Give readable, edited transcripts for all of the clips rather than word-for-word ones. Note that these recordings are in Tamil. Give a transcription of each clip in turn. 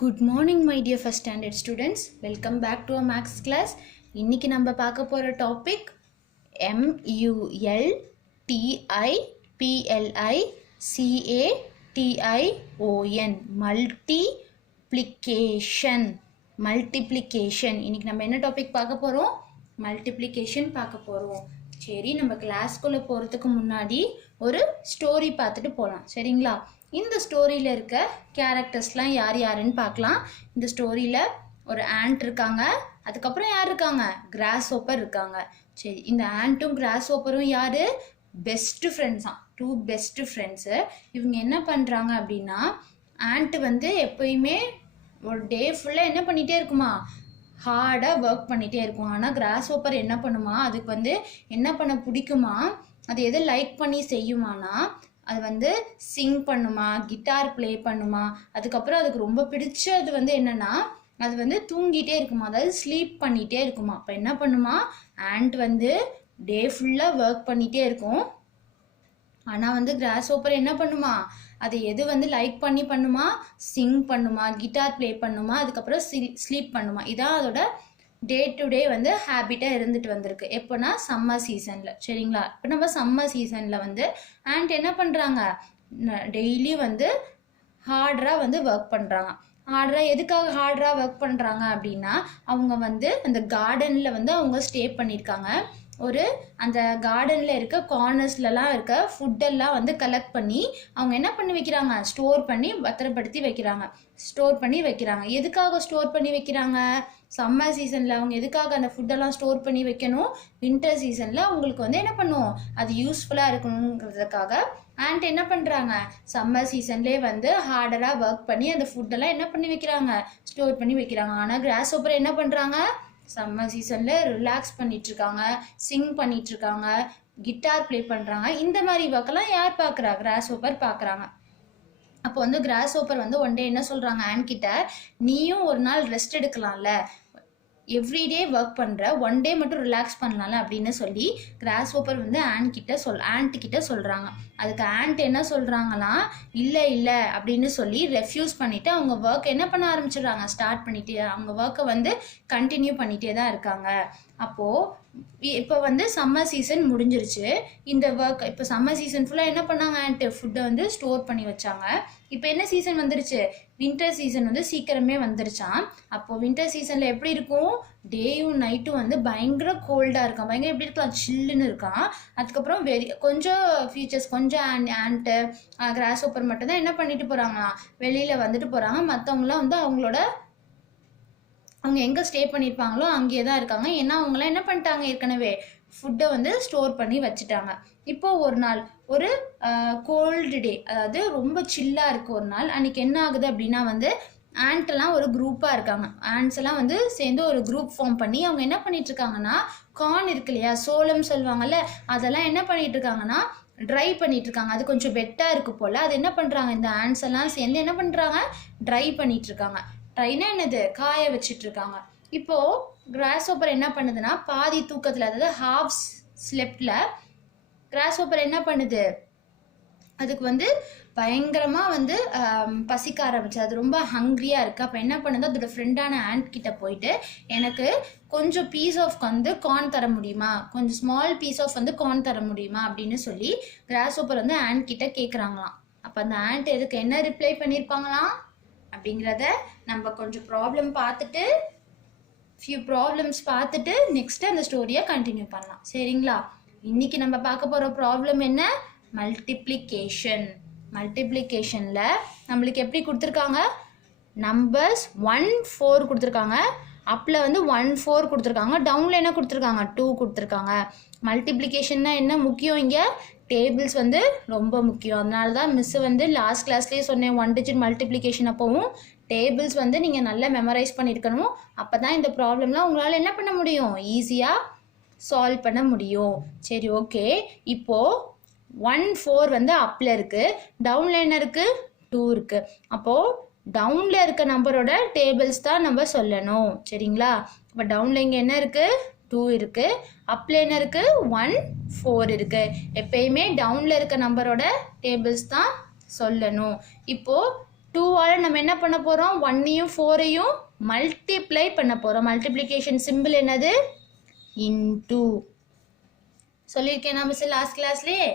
Good morning my dear first standard students. Welcome back to our maths class. இன்னைக்கு நம்ம பார்க்க போற டாபிக் multiplication multiplication. இன்னைக்கு நம்ம என்ன டாபிக் பார்க்க போறோம்? multiplication பார்க்க போறோம். சரி, நம்ம கிளாஸ்க்குள்ள போறதுக்கு முன்னாடி ஒரு ஸ்டோரி பார்த்துட்டு போலாம். சரிங்களா? இந்த ஸ்டோரியில் இருக்க கேரக்டர்ஸ்லாம் யார் யாருன்னு பார்க்கலாம். இந்த ஸ்டோரியில் ஒரு ஆண்ட் இருக்காங்க, அதுக்கப்புறம் யார் இருக்காங்க? கிராஸ் ஹோப்பர் இருக்காங்க. சரி, இந்த ஆண்ட்டும் கிராஸ் ஹோப்பரும் யார்? பெஸ்ட்டு ஃப்ரெண்ட்ஸாம், 2 பெஸ்ட்டு ஃப்ரெண்ட்ஸு. இவங்க என்ன பண்ணுறாங்க அப்படின்னா, ஆண்ட் வந்து எப்போயுமே ஒரு டே ஃபுல்லாக என்ன பண்ணிகிட்டே இருக்குமா? ஹார்டாக ஒர்க் பண்ணிகிட்டே இருக்கும். ஆனால் கிராஸ் ஹோப்பர் என்ன பண்ணுமா? அதுக்கு வந்து என்ன பண்ண பிடிக்குமா? அது எது லைக் பண்ணி செய்யுமானா, அது வந்து சிங் பண்ணுமா, கிட்டார் ப்ளே பண்ணுமா, அதுக்கப்புறம் அதுக்கு ரொம்ப பிடிச்சது வந்து என்னென்னா அது வந்து தூங்கிட்டே இருக்குமா, அதாவது ஸ்லீப் பண்ணிகிட்டே இருக்குமா. அப்போ என்ன பண்ணுமா? ஆண்ட் வந்து டே ஃபுல்லாக ஒர்க் பண்ணிகிட்டே இருக்கும். ஆனால் வந்து கிராஸ் ஹோப்பர் என்ன பண்ணுமா? அது எது வந்து லைக் பண்ணி பண்ணுமா? சிங் பண்ணுமா, கிட்டார் ப்ளே பண்ணுமா, அதுக்கப்புறம் ஸ்லீப் பண்ணுமா. இதான் அதோட டே டு டே வந்து ஹேபிட்டாக இருந்துட்டு வந்திருக்கு. எப்போனா சம்மர் சீசனில். சரிங்களா? இப்போ நம்ம சம்மர் சீசனில் வந்து ஆண்ட் என்ன பண்ணுறாங்க? டெய்லி வந்து ஹார்டராக வந்து ஒர்க் பண்ணுறாங்க. எதுக்காக ஹார்டராக ஒர்க் பண்ணுறாங்க அப்படின்னா, அவங்க வந்து அந்த கார்டனில் வந்து அவங்க ஸ்டே பண்ணியிருக்காங்க. அந்த கார்டனில் இருக்க கார்னர்ஸ்லலாம் இருக்க ஃபுட்டெல்லாம் வந்து கலெக்ட் பண்ணி அவங்க என்ன பண்ணி வைக்கிறாங்க? ஸ்டோர் பண்ணி பத்திரப்படுத்தி வைக்கிறாங்க. எதுக்காக ஸ்டோர் பண்ணி வைக்கிறாங்க? சம்மர் சீசனில் அவங்க எதுக்காக அந்த ஃபுட்டெல்லாம் ஸ்டோர் பண்ணி வைக்கணும்? வின்டர் சீசனில் அவங்களுக்கு வந்து என்ன பண்ணுவோம்? அது யூஸ்ஃபுல்லாக இருக்கணுங்கிறதுக்காக ஆண்ட் என்ன பண்ணுறாங்க? சம்மர் சீசன்லேயே வந்து ஹார்டராக ஒர்க் பண்ணி அந்த ஃபுட்டெல்லாம் என்ன பண்ணி வைக்கிறாங்க? ஸ்டோர் பண்ணி வைக்கிறாங்க. ஆனால் கிராஸ் ஹோப்பர் என்ன பண்ணுறாங்க? சம்மர் சீசனில் ரிலாக்ஸ் பண்ணிகிட்ருக்காங்க, சிங் பண்ணிகிட்ருக்காங்க, கிட்டார் ப்ளே பண்ணுறாங்க. இந்த மாதிரி ஒர்க்கெல்லாம் யார் பார்க்குறா? கிராஸ் ஹோப்பர் பார்க்குறாங்க. அப்போ வந்து கிராஸ் ஹோப்பர் வந்து ஒன் டே என்ன சொல்கிறாங்க ஆண்ட் கிட்ட, நீயும் ஒரு நாள் ரெஸ்ட் எடுக்கலாம்ல, எவ்ரிடே ஒர்க் பண்ணுற, ஒன் டே மட்டும் ரிலாக்ஸ் பண்ணலாம்ல அப்படின்னு சொல்லி கிராஸ் ஹோப்பர் வந்து ஆண்ட் கிட்ட சொல்கிறாங்க. அதுக்கு ஆண்ட் என்ன சொல்கிறாங்களா? இல்லை அப்படின்னு சொல்லி ரெஃப்யூஸ் பண்ணிவிட்டு அவங்க ஒர்க் என்ன பண்ண ஆரம்பிச்சிடுறாங்க? ஸ்டார்ட் பண்ணிட்டு அவங்க ஒர்க்கை வந்து கண்டினியூ பண்ணிகிட்டே தான் இருக்காங்க. அப்போது இப்போ வந்து சம்மர் சீசன் முடிஞ்சிருச்சு. இந்த ஒர்க் இப்போ சம்மர் சீசன் ஃபுல்லாக என்ன பண்ணாங்க? ஆண்ட் ஃபுட்டை வந்து ஸ்டோர் பண்ணி வச்சாங்க. இப்போ என்ன சீசன் வந்துருச்சு? வின்டர் சீசன் வந்து சீக்கிரமே வந்துருச்சான். அப்போது வின்டர் சீசனில் எப்படி இருக்கும்? டேயும் நைட்டும் வந்து பயங்கர கோல்டாக இருக்கான். பயங்கர எப்படி இருக்கலாம்? சில்லுன்னு இருக்கான். அதுக்கப்புறம் கொஞ்சம் ஃபீச்சர்ஸ், கொஞ்சம் ஆண்ட்டு கிராஸ் ஹோப்பர் மட்டும்தான் என்ன பண்ணிட்டு போகிறாங்களாம்? வெளியில் வந்துட்டு போகிறாங்க. மற்றவங்களாம் வந்து அவங்க எங்கே ஸ்டே பண்ணியிருப்பாங்களோ அங்கேயே தான் இருக்காங்க. ஏன்னா அவங்களாம் என்ன பண்ணிட்டாங்க? ஏற்கனவே ஃபுட்டை வந்து ஸ்டோர் பண்ணி வச்சுட்டாங்க. இப்போது ஒரு நாள் ஒரு கோல்டு டே, அதாவது ரொம்ப சில்லாக இருக்குது ஒரு நாள். அன்றைக்கி என்ன ஆகுது அப்படின்னா வந்து ஆண்ட்லாம் ஒரு குரூப்பாக இருக்காங்க. ஆண்ட்ஸ் எல்லாம் வந்து சேர்ந்து ஒரு குரூப் ஃபார்ம் பண்ணி அவங்க என்ன பண்ணிட்டு இருக்காங்கன்னா, கார்ன் இருக்கு இல்லையா, சோளம் சொல்லுவாங்கல்ல, அதெல்லாம் என்ன பண்ணிட்டு இருக்காங்கன்னா ட்ரை பண்ணிட்டு இருக்காங்க. அது கொஞ்சம் வெட்டாக இருக்கு போல். அது என்ன பண்ணுறாங்க? இந்த ஆண்ட்ஸ் எல்லாம் சேர்ந்து என்ன பண்ணுறாங்க? ட்ரை பண்ணிட்டு இருக்காங்க. ட்ரைனா என்னது? காய வச்சிட்டு இருக்காங்க. இப்போது கிராஸ் ஹோப்பர் என்ன பண்ணுதுன்னா, பாதி தூக்கத்தில், அதாவது ஹாஃப் ஸ்லெப்டில் கிராஸ் ஹோப்பர் என்ன பண்ணுது? அதுக்கு வந்து பயங்கரமாக வந்து பசிக்க ஆரம்பிச்சு, அது ரொம்ப ஹங்க்ரியாக இருக்குது. அப்போ என்ன பண்ணுது? அதோட ஃப்ரெண்டான ஆண்ட் கிட்ட போயிட்டு, எனக்கு கொஞ்சம் பீஸ் ஆஃப் வந்து கார்ன் தர முடியுமா, கொஞ்சம் ஸ்மால் பீஸ் ஆஃப் வந்து கார்ன் தர முடியுமா அப்படின்னு சொல்லி கிராஸ் ஹோப்பர் வந்து ஆண்ட் கிட்ட கேட்குறாங்களாம். அப்போ அந்த ஆண்ட் எதுக்கு என்ன ரிப்ளை பண்ணியிருப்பாங்களாம் அப்படிங்கிறத நம்ம கொஞ்சம் ஃபியூ ப்ராப்ளம்ஸ் பார்த்துட்டு நெக்ஸ்ட்டு அந்த ஸ்டோரியை கண்டினியூ பண்ணலாம். சரிங்களா? இன்னைக்கு நம்ம பார்க்க போகிற ப்ராப்ளம் என்ன? மல்டிப்ளிகேஷனில் நம்மளுக்கு எப்படி கொடுத்துருக்காங்க? நம்பர்ஸ் 1 4 கொடுத்துருக்காங்க. அப்பில் வந்து 1 4 கொடுத்துருக்காங்க. டவுனில் என்ன கொடுத்துருக்காங்க? 2 கொடுத்துருக்காங்க. மல்டிப்ளிகேஷன்னா என்ன முக்கியம்? இங்கே டேபிள்ஸ் வந்து ரொம்ப முக்கியம். அதனால தான் மிஸ் வந்து லாஸ்ட் கிளாஸ்லேயே சொன்னேன், 1 டிஜிட் மல்டிப்ளிகேஷன் அப்போவும் டேபிள்ஸ் வந்து நீங்கள் நல்லா மெமரைஸ் பண்ணியிருக்கணும். அப்போ தான் இந்த ப்ராப்ளம்லாம் உங்களால் என்ன பண்ண முடியும்? ஈஸியாக சால்வ் பண்ண முடியும். சரி, ஓகே. இப்போது 1 4 வந்து அப்பில் இருக்குது, டவுனில் என்ன இருக்குது? 2 இருக்குது. அப்போது டவுனில் இருக்க நம்பரோட டேபிள்ஸ் தான் நம்ம சொல்லணும். சரிங்களா? இப்போ டவுனில் இங்கே என்ன இருக்குது? 2 இருக்குது. அப்பில் என்ன இருக்குது? 1 4 இருக்குது. எப்பயுமே டவுனில் இருக்க நம்பரோட டேபிள்ஸ் தான் சொல்லணும். இப்போது 2ஆல் நம்ம என்ன பண்ண போகிறோம், 1ஐயும் 4ஐயும் மல்டிப்ளை பண்ண போகிறோம். மல்டிப்ளிகேஷன் சிம்பிள் என்னது, இன்டூ. சொல்லியிருக்கேன் நான் மிஸ் லாஸ்ட் கிளாஸ்லேயே.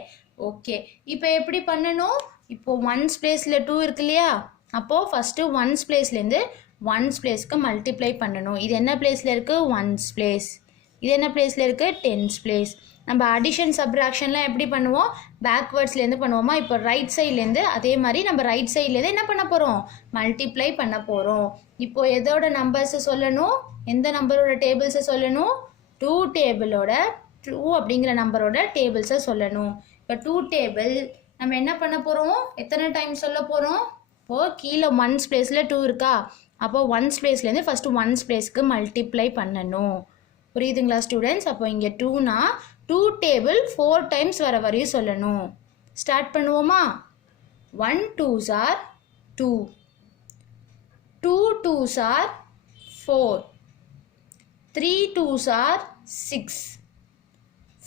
ஓகே, இப்போ எப்படி பண்ணணும், இப்போ ஒன்ஸ் பிளேஸில் 2 இருக்கு இல்லையா, அப்போது ஃபஸ்ட்டு ஒன்ஸ் பிளேஸ்லேருந்து ஒன்ஸ் பிளேஸ்க்கு மல்டிப்ளை பண்ணணும். இது என்ன பிளேஸில் இருக்குது, ஒன்ஸ் பிளேஸ். இது என்ன பிளேஸில் இருக்குது, டென்ஸ் பிளேஸ். நம்ம அடிஷன் சப்ராக்ஷன்லாம் எப்படி பண்ணுவோம், பேக்வேர்ட்ஸ்லேருந்து பண்ணுவோமா, இப்போ ரைட் சைட்லேருந்து அதே மாதிரி நம்ம ரைட் சைட்லேருந்து என்ன பண்ண போகிறோம், மல்டிப்ளை பண்ண போகிறோம். இப்போது எதோட நம்பர்ஸை சொல்லணும், எந்த நம்பரோட டேபிள்ஸை சொல்லணும், 2 டேபிளோட 2 அப்படிங்கிற நம்பரோட டேபிள்ஸை சொல்லணும். இப்போ 2 டேபிள் நம்ம என்ன பண்ண போகிறோம், எத்தனை டைம் சொல்ல போகிறோம், இப்போது கீழே ஒன்ஸ் பிளேஸில் 2 இருக்கா, அப்போது ஒன்ஸ் பிளேஸ்லேருந்து ஃபஸ்ட்டு ஒன்ஸ் பிளேஸ்க்கு மல்டிப்ளை பண்ணணும். புரியுதுங்களா ஸ்டூடெண்ட்ஸ்? அப்போ இங்கே 2னா 2 டேபிள் 4 டைம்ஸ் வர வரையும் சொல்லணும். ஸ்டார்ட் பண்ணுவோமா, 1 2s are 2, 2 2s are 4, 3 2s are 6,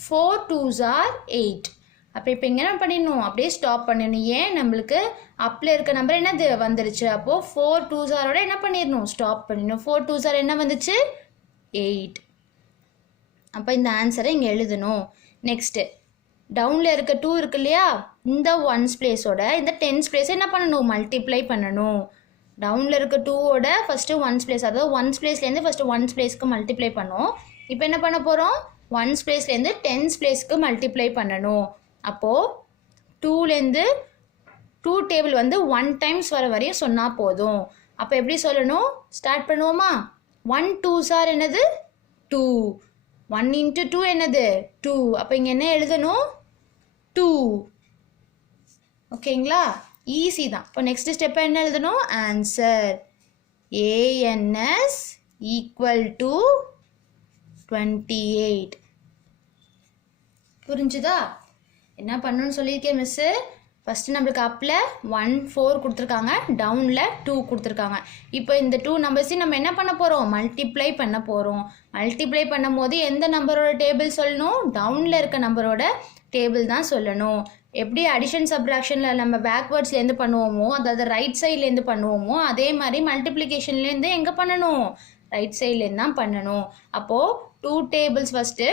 4 2s are 8. அப்போ இப்போ இங்கே என்ன பண்ணிடணும், அப்படியே ஸ்டாப் பண்ணிடணும். ஏன், நம்மளுக்கு அப்பில் இருக்க நம்பர் என்னது வந்துருச்சு. அப்போது 4 2s are என்ன பண்ணிடணும், ஸ்டாப் பண்ணிடணும். 4 2s are என்ன வந்துச்சு, 8. அப்போ இந்த ஆன்சரை இங்கே எழுதணும். நெக்ஸ்ட்டு டவுனில் இருக்க 2 இருக்கு இல்லையா, இந்த ஒன்ஸ் பிளேஸோட இந்த டென்ஸ் பிளேஸை என்ன பண்ணணும், மல்டிப்ளை பண்ணணும். டவுனில் இருக்க 2ஓட ஃபஸ்ட்டு ஒன்ஸ் பிளேஸ், அதாவது ஒன்ஸ் பிளேஸ்லேருந்து ஃபஸ்ட்டு ஒன்ஸ் பிளேஸ்க்கு மல்டிப்ளை பண்ணோம். இப்போ என்ன பண்ண போகிறோம், ஒன்ஸ் பிளேஸ்லேருந்து டென்ஸ் பிளேஸ்க்கு மல்டிப்ளை பண்ணணும். அப்போது 2லேருந்து 2 டேபிள் வந்து 1 டைம்ஸ் வர வரையும் சொன்னால் போதும். அப்போ எப்படி சொல்லணும், ஸ்டார்ட் பண்ணுவோமா, 1 2s are என்னது 2, 1 into 2 என்னது 2. அப்போ இங்கே என்ன எழுதணும், 2. ஓகேங்களா, ஈஸி தான். இப்போ நெக்ஸ்ட் ஸ்டெப்பை என்ன எழுதணும், ஆன்சர் ANS equal to 28. புரிஞ்சுதா, என்ன பண்ணணும்னு சொல்லியிருக்கேன் மிஸ்ஸு. ஃபஸ்ட்டு நம்மளுக்கு அப்பில் 1 4 கொடுத்துருக்காங்க, டவுனில் 2 கொடுத்துருக்காங்க. இப்போ இந்த 2 நம்பர்ஸையும் நம்ம என்ன பண்ண போகிறோம், மல்டிப்ளை பண்ண போகிறோம். மல்டிப்ளை பண்ணும் போது எந்த நம்பரோட டேபிள் சொல்லணும், டவுனில் இருக்க நம்பரோட டேபிள் தான் சொல்லணும். எப்படி அடிஷன் சப்ராக்ஷனில் நம்ம பேக்வேர்ட்ஸ்லேருந்து பண்ணுவோமோ, அதாவது ரைட் சைட்லேருந்து பண்ணுவோமோ, அதே மாதிரி மல்டிப்ளிகேஷன்லேருந்து எங்கே பண்ணணும், ரைட் சைட்லேருந்து தான் பண்ணணும். அப்போது 2 டேபிள்ஸ் ஃபஸ்ட்டு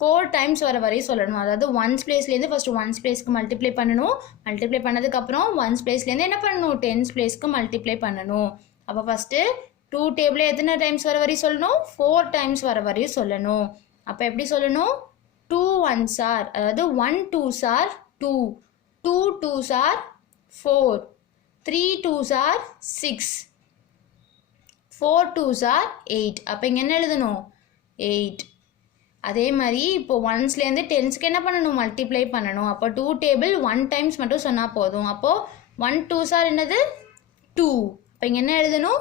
4 டைம்ஸ் வர வரையும் சொல்லணும். அதாவது ஒன்ஸ் பிளேஸ்லேருந்து ஃபஸ்ட்டு ஒன்ஸ் பிளேஸ்க்கு மல்டிப்ளை பண்ணணும். மல்டிப்ளை பண்ணதுக்கப்புறம் ஒன்ஸ் பிளேஸ்லேருந்து என்ன பண்ணணும், டென்ஸ் பிளேஸ்க்கு மல்டிப்ளை பண்ணணும். அப்போ ஃபஸ்ட்டு 2 டேபிளை எத்தனை டைம்ஸ் வர வரையும் சொல்லணும், 4 டைம்ஸ் வர வரையும் சொல்லணும். அப்போ எப்படி சொல்லணும், 2 1s are, அதாவது 1 2s are 2, 2 2s are 4, 3 2s are 6, 4 2s are 8. அப்போ இங்கே என்ன எழுதணும், 8. அதே மாதிரி இப்போ ஒன்ஸ்லேருந்து டென்ஸ்க்கு என்ன பண்ணணும், மல்டிப்ளை பண்ணணும். அப்போ 2 டேபிள் 1 டைம்ஸ் மட்டும் சொன்னால் போதும். அப்போது 1 2s are என்னது 2. இப்போ இங்கே என்ன எழுதணும்,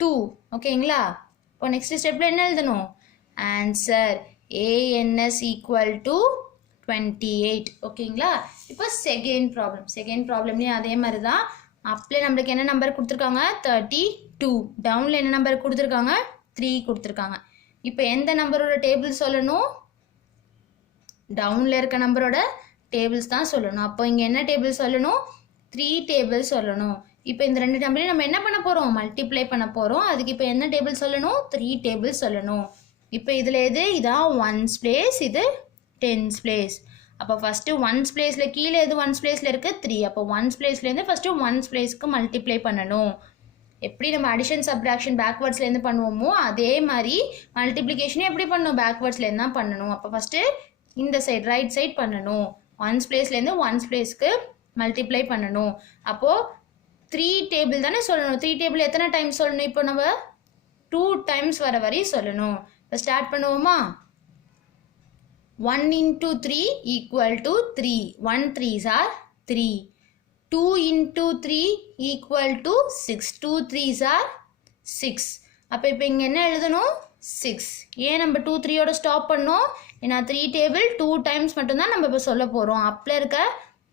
2. ஓகேங்களா, இப்போ நெக்ஸ்ட் ஸ்டெப்பில் என்ன எழுதணும், ஆன்சர் ANS equal to 28. ஓகேங்களா, இப்போ செகண்ட் ப்ராப்ளம்லேயும் அதே மாதிரி தான். அப்பில் நம்மளுக்கு என்ன நம்பர் கொடுத்துருக்காங்க, 32. டவுனில் என்ன நம்பர் கொடுத்துருக்காங்க, 3 கொடுத்துருக்காங்க. இப்போ எந்த நம்பரோட டேபிள் சொல்லணும், டவுனில் இருக்க நம்பரோட டேபிள்ஸ் தான் சொல்லணும். அப்போ இங்கே என்ன டேபிள் சொல்லணும், 3 டேபிள் சொல்லணும். இப்போ இந்த 2 நம்பரையும் நம்ம என்ன பண்ண போகிறோம், மல்டிப்ளை பண்ண போகிறோம். அதுக்கு இப்போ என்ன டேபிள் சொல்லணும், 3 டேபிள் சொல்லணும். இப்போ இதில் எது, இதான் ஒன்ஸ் பிளேஸ், இது டென்ஸ் பிளேஸ். அப்போ ஃபஸ்ட்டு ஒன்ஸ் பிளேஸில் கீழே எது ஒன்ஸ் பிளேஸில் இருக்குது, 3. அப்போ ஒன்ஸ் பிளேஸ்லேருந்து ஃபஸ்ட்டு ஒன்ஸ் பிளேஸ்க்கு மல்டிப்ளை பண்ணணும். எப்படி நம்ம அடிஷன் சப்ராக்ஷன் பேக்வேர்ட்ஸ்லேருந்து பண்ணுவோமோ அதே மாதிரி மல்டிப்ளிகேஷனும் எப்படி பண்ணணும், பேக்வேர்ட்ஸ்லேருந்து தான் பண்ணணும். அப்போ ஃபஸ்ட்டு இந்த சைடு ரைட் சைட் பண்ணணும். ஒன்ஸ் பிளேஸ்லேருந்து ஒன்ஸ் பிளேஸ்க்கு மல்டிப்ளை பண்ணணும். அப்போது 3 டேபிள் தானே சொல்லணும். 3 டேபிள் எத்தனை டைம்ஸ் சொல்லணும், இப்போ நம்ம 2 டைம்ஸ் வர வரையும் சொல்லணும். இப்போ ஸ்டார்ட் பண்ணுவோமா, 1 into 3 equal to 3, 1 3s are 3, 2 into 3 equal to 6, 2 3s are 6. அப்போ இப்போ இங்கே என்ன எழுதணும், 6. ஏன் நம்ம 2 3யோட ஸ்டாப் பண்ணோம், ஏன்னா 3 டேபிள் 2 டைம்ஸ் மட்டும்தான் நம்ம இப்போ சொல்ல போகிறோம். அப்பில் இருக்க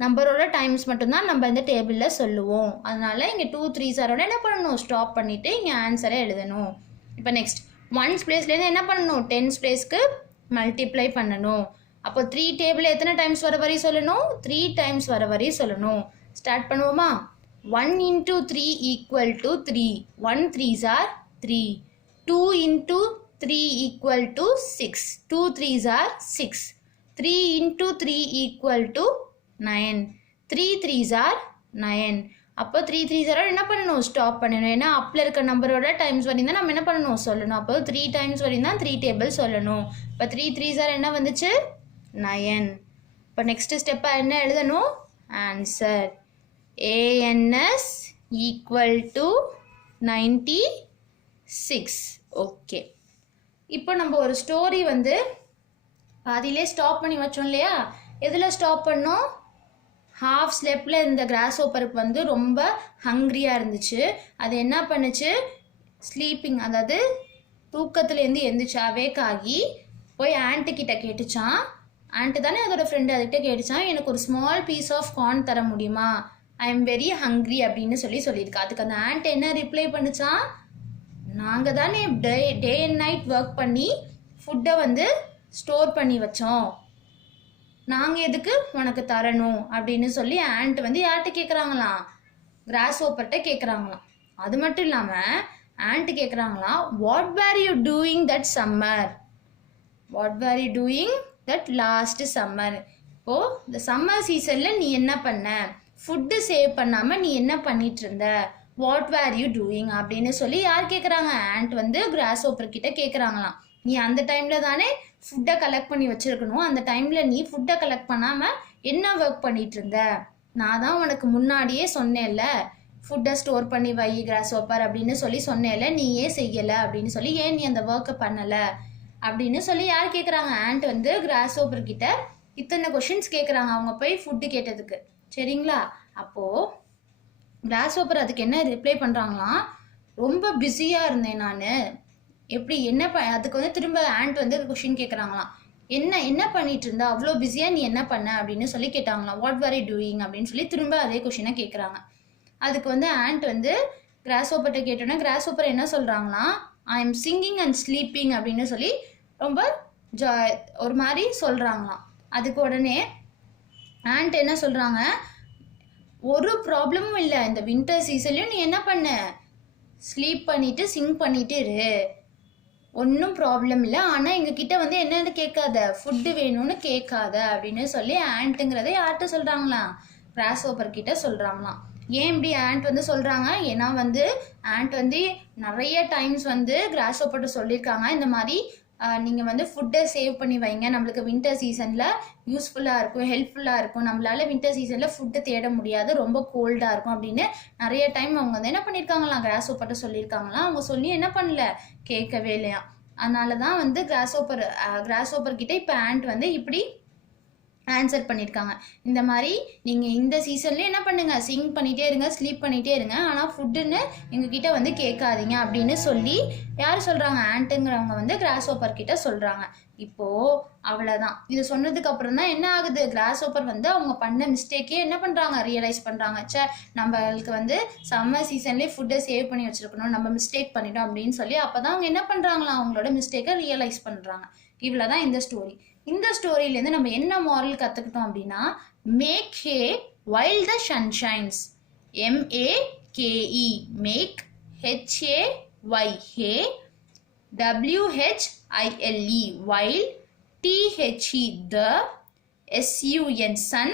நம்பரோட டைம்ஸ் மட்டும்தான் நம்ம இந்த டேபிளில் சொல்லுவோம். அதனால இங்கே 2 3s are என்ன பண்ணணும், ஸ்டாப் பண்ணிவிட்டு இங்கே ஆன்சரை எழுதணும். இப்போ நெக்ஸ்ட் ஒன்ஸ் பிளேஸ்லேருந்து என்ன பண்ணணும், டென்ஸ் பிளேஸ்க்கு மல்டிப்ளை பண்ணணும். அப்போ 3 டேபிள் எத்தனை டைம்ஸ் வர வரையும் சொல்லணும், 3 டைம்ஸ் வர வரையும் சொல்லணும். ஸ்டார்ட் பண்ணுவோமா, 1 into 3 equal to 3. 1 3s are 3. 2 into 3 equal to 6. 2 3s are 6. 3 into 3 equal to 9. 3 3s are 9. அப்போ 3 3s are என்ன பண்ணணும் ஸ்டாப் பண்ணணும். ஏன்னா அப்பில் இருக்க நம்பரோட டைம்ஸ் வரையும் நம்ம என்ன பண்ணணும் சொல்லணும். அப்போ 3 டைம்ஸ் வரையும் தான் 3 டேபிள் சொல்லணும். இப்போ 3 3s are என்ன வந்துச்சு 9. இப்போ நெக்ஸ்ட் ஸ்டெப்பாக என்ன எழுதணும் answer ANS equal to 96. Okay, இப்போ நம்ம ஒரு ஸ்டோரி வந்து பாதியிலே ஸ்டாப் பண்ணி வச்சோம் இல்லையா. எதில் ஸ்டாப் பண்ணோம் ஹாஃப் ஸ்லெப்பில் இந்த கிராஸ் ஓப்பருக்கு வந்து ரொம்ப ஹங்க்ரியாக இருந்துச்சு. அது என்ன பண்ணுச்சு ஸ்லீப்பிங் அதாவது தூக்கத்துலேருந்து எந்திரிச்சு அவேக் ஆகி போய் ஆண்ட்டுக்கிட்ட கேட்டுச்சான். ஆண்ட்டு தானே அதோட ஃப்ரெண்டு அதுக்கிட்ட கேட்டுச்சான் எனக்கு ஒரு ஸ்மால் பீஸ் ஆஃப் கார்ன் தர முடியுமா ஐ எம் வெரி ஹங்க்ரி அப்படின்னு சொல்லியிருக்கா. அதுக்கு அந்த ஆண்ட் என்ன ரிப்ளை பண்ணுச்சான் நாங்கள் தானே டே அண்ட் நைட் ஒர்க் பண்ணி ஃபுட்டை வந்து ஸ்டோர் பண்ணி வச்சோம் நாங்கள் எதுக்கு உனக்கு தரணும் அப்படின்னு சொல்லி ஆண்ட் வந்து யார்கிட்ட கேட்குறாங்களாம் கிராஸ் ஓப்பர்கிட்ட கேட்குறாங்களாம். அது மட்டும் இல்லாமல் ஆண்ட் கேட்குறாங்களாம் what were you doing that summer what were you doing that last summer. இப்போது இந்த சம்மர் சீசனில் நீ என்ன பண்ண ஃபுட்டு சேவ் பண்ணாமல் நீ என்ன பண்ணிட்டு இருந்த வாட் வேர் யூ டூயிங் அப்படின்னு சொல்லி யார் கேட்குறாங்க ஆண்ட் வந்து கிராஸ் ஓப்பர்கிட்ட கேட்குறாங்களாம். நீ அந்த டைமில் தானே ஃபுட்டை கலெக்ட் பண்ணி வச்சுருக்கணும். அந்த டைமில் நீ ஃபுட்டை கலெக்ட் பண்ணாமல் என்ன ஒர்க் பண்ணிட்டு இருந்த நான் தான் உனக்கு முன்னாடியே சொன்னேன்ல ஃபுட்டை ஸ்டோர் பண்ணி வை கிராஸ் ஓப்பர் அப்படின்னு சொல்லி சொன்னேன்ல நீ ஏன் செய்யலை அப்படின்னு சொல்லி ஏன் நீ அந்த ஒர்க்கை பண்ணலை அப்படின்னு சொல்லி யார் கேட்குறாங்க ஆண்ட் வந்து கிராஸ் ஓப்பர் கிட்ட இத்தனை கொஷின்ஸ் கேட்குறாங்க அவங்க போய் ஃபுட்டு கேட்டதுக்கு. சரிங்களா, அப்போது கிராஸ் ஓப்பர் அதுக்கு என்ன ரிப்ளை பண்ணுறாங்களாம் ரொம்ப பிஸியாக இருந்தேன் நான் எப்படி என்ன அதுக்கு வந்து திரும்ப ஆண்ட் வந்து கொஷின் கேட்குறாங்களாம் என்ன பண்ணிட்டு இருந்தா அவ்வளோ பிஸியாக நீ என்ன பண்ண அப்படின்னு சொல்லி கேட்டாங்களாம் வாட் வேர் யூ டூயிங் அப்படின்னு சொல்லி திரும்ப அதே கொஷினை கேட்குறாங்க. அதுக்கு வந்து ஆண்ட் வந்து கிராஸ் ஓப்பர்கிட்ட கேட்டோன்னா கிராஸ் ஓப்பர் என்ன சொல்கிறாங்களாம் I am singing and sleeping அப்படின்னு சொல்லி ரொம்ப ஒரு மாதிரி சொல்கிறாங்களாம். அதுக்கு உடனே ஆண்ட் என்ன சொல்கிறாங்க ஒரு ப்ராப்ளமும் இல்லை இந்த வின்டர் சீசன்லையும் நீ என்ன பண்ண ஸ்லீப் பண்ணிவிட்டு சிங் பண்ணிட்டு இரு ஒன்றும் ப்ராப்ளம் இல்லை ஆனால் எங்ககிட்ட வந்து என்னென்னு கேட்காத ஃபுட்டு வேணும்னு கேட்காத அப்படின்னு சொல்லி ஆண்ட்டுங்கிறத யார்கிட்ட சொல்கிறாங்களாம் கிராஸ் ஓப்பர் கிட்ட சொல்கிறாங்களாம். ஏன் இப்படி ஆண்ட் வந்து சொல்கிறாங்க ஏன்னா வந்து ஆண்ட் வந்து நிறைய டைம்ஸ் வந்து கிராஸ் ஓப்பர்கிட்ட சொல்லியிருக்காங்க இந்த மாதிரி நீங்கள் வந்து ஃபுட்டை சேவ் பண்ணி வைங்க நம்மளுக்கு வின்டர் சீசனில் யூஸ்ஃபுல்லாக இருக்கும் ஹெல்ப்ஃபுல்லாக இருக்கும் நம்மளால் வின்டர் சீசனில் ஃபுட்டு தேட முடியாது ரொம்ப கோல்டாக இருக்கும் அப்படின்னு நிறைய டைம் அவங்க வந்து என்ன பண்ணியிருக்காங்களாம் கிராஸ் ஓப்பர்கிட்ட சொல்லியிருக்காங்களாம். அவங்க சொல்லி என்ன பண்ணல கேட்கவே இல்லையா. அதனால தான் வந்து கிராஸ் ஓப்பர் கிட்ட இப்போ ஆண்ட் வந்து இப்படி ஆன்சர் பண்ணியிருக்காங்க இந்த மாதிரி நீங்கள் இந்த சீசன்லேயே என்ன பண்ணுங்கள் சிங் பண்ணிகிட்டே இருங்க ஸ்லீப் பண்ணிகிட்டே இருங்க ஆனால் ஃபுட்டுன்னு எங்ககிட்ட வந்து கேட்காதீங்க அப்படின்னு சொல்லி யார் சொல்கிறாங்க ஆண்ட்டுங்கிறவங்க வந்து கிராஸ் ஓப்பர் கிட்ட சொல்கிறாங்க. இப்போது அவ்வளோதான் இது சொன்னதுக்கு அப்புறம் தான் என்ன ஆகுது கிராஸ் ஓப்பர் வந்து அவங்க பண்ண மிஸ்டேக்கே என்ன பண்ணுறாங்க ரியலைஸ் பண்ணுறாங்க நம்மளுக்கு வந்து சம்மர் சீசன்லேயே ஃபுட்டை சேவ் பண்ணி வச்சுருக்கணும் நம்ம மிஸ்டேக் பண்ணிட்டோம் அப்படின்னு சொல்லி அப்போ தான் அவங்க என்ன பண்ணுறாங்களா அவங்களோட மிஸ்டேக்கை ரியலைஸ் பண்ணுறாங்க. இவ்வளோ தான் இந்த ஸ்டோரி. இந்த ஸ்டோரியிலேருந்து நம்ம என்ன மாரல் கற்றுக்கிட்டோம் அப்படின்னா make hay while the sun shines MAKE make HAY hay WHILE while THE the SUN sun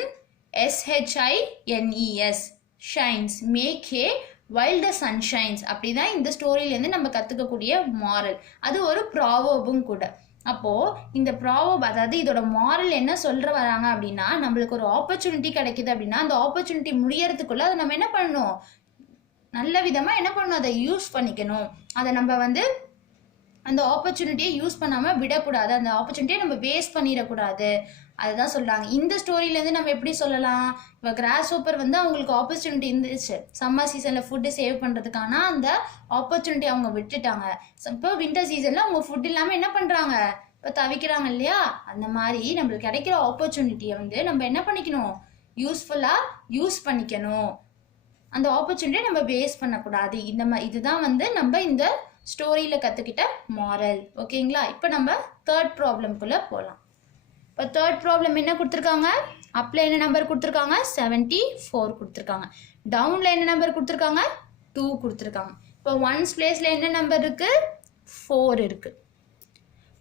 SHINES shines make hay while the sun shines. அப்படிதான் இந்த ஸ்டோரியிலேருந்து நம்ம கற்றுக்கக்கூடிய மாரல். அது ஒரு ப்ராவர்பும் கூட. அப்போது இந்த ப்ராவர்ப் அதாவது இதோட மாரல் என்ன சொல்கிற வராங்க அப்படின்னா நம்மளுக்கு ஒரு ஆப்பர்ச்சுனிட்டி கிடைக்குது அப்படின்னா அந்த ஆப்பர்ச்சுனிட்டி முடியறதுக்குள்ளே அதை நம்ம என்ன பண்ணணும் நல்ல விதமாக என்ன பண்ணணும் அதை யூஸ் பண்ணிக்கணும். அதை நம்ம வந்து அந்த ஆப்பர்ச்சுனிட்டியை யூஸ் பண்ணாமல் விடக்கூடாது அந்த ஆப்பர்ச்சுனிட்டியை நம்ம வேஸ்ட் பண்ணிடக்கூடாது அதுதான் சொல்கிறாங்க. இந்த ஸ்டோரியிலேருந்து நம்ம எப்படி சொல்லலாம் இப்போ கிராஸ் ஓப்பர் வந்து அவங்களுக்கு ஆப்பர்ச்சுனிட்டி இருந்துச்சு சம்மர் சீசனில் ஃபுட்டு சேவ் பண்ணுறதுக்கான அந்த ஆப்பர்ச்சுனிட்டி அவங்க விட்டுட்டாங்க. இப்போ வின்டர் சீசனில் அவங்க ஃபுட் இல்லாமல் என்ன பண்ணுறாங்க இப்போ தவிக்கிறாங்க இல்லையா. அந்த மாதிரி நம்மளுக்கு கிடைக்கிற ஆப்பர்ச்சுனிட்டியை வந்து நம்ம என்ன பண்ணிக்கணும் யூஸ்ஃபுல்லாக யூஸ் பண்ணிக்கணும் அந்த ஆப்பர்ச்சுனிட்டியை நம்ம வேஸ்ட் பண்ணக்கூடாது. இதுதான் வந்து நம்ம இந்த ஸ்டோரியில் கற்றுக்கிட்ட மாரல். ஓகேங்களா, இப்போ நம்ம தேர்ட் ப்ராப்ளம்குள்ளே போகலாம். இப்போ தேர்ட் ப்ராப்ளம் என்ன கொடுத்துருக்காங்க அப்ல என்ன நம்பர் கொடுத்துருக்காங்க 74 கொடுத்துருக்காங்க. டவுனில் என்ன நம்பர் கொடுத்துருக்காங்க 2 கொடுத்துருக்காங்க. இப்போ ஒன்ஸ் பிளேஸில் என்ன நம்பர் இருக்குது 4 இருக்குது.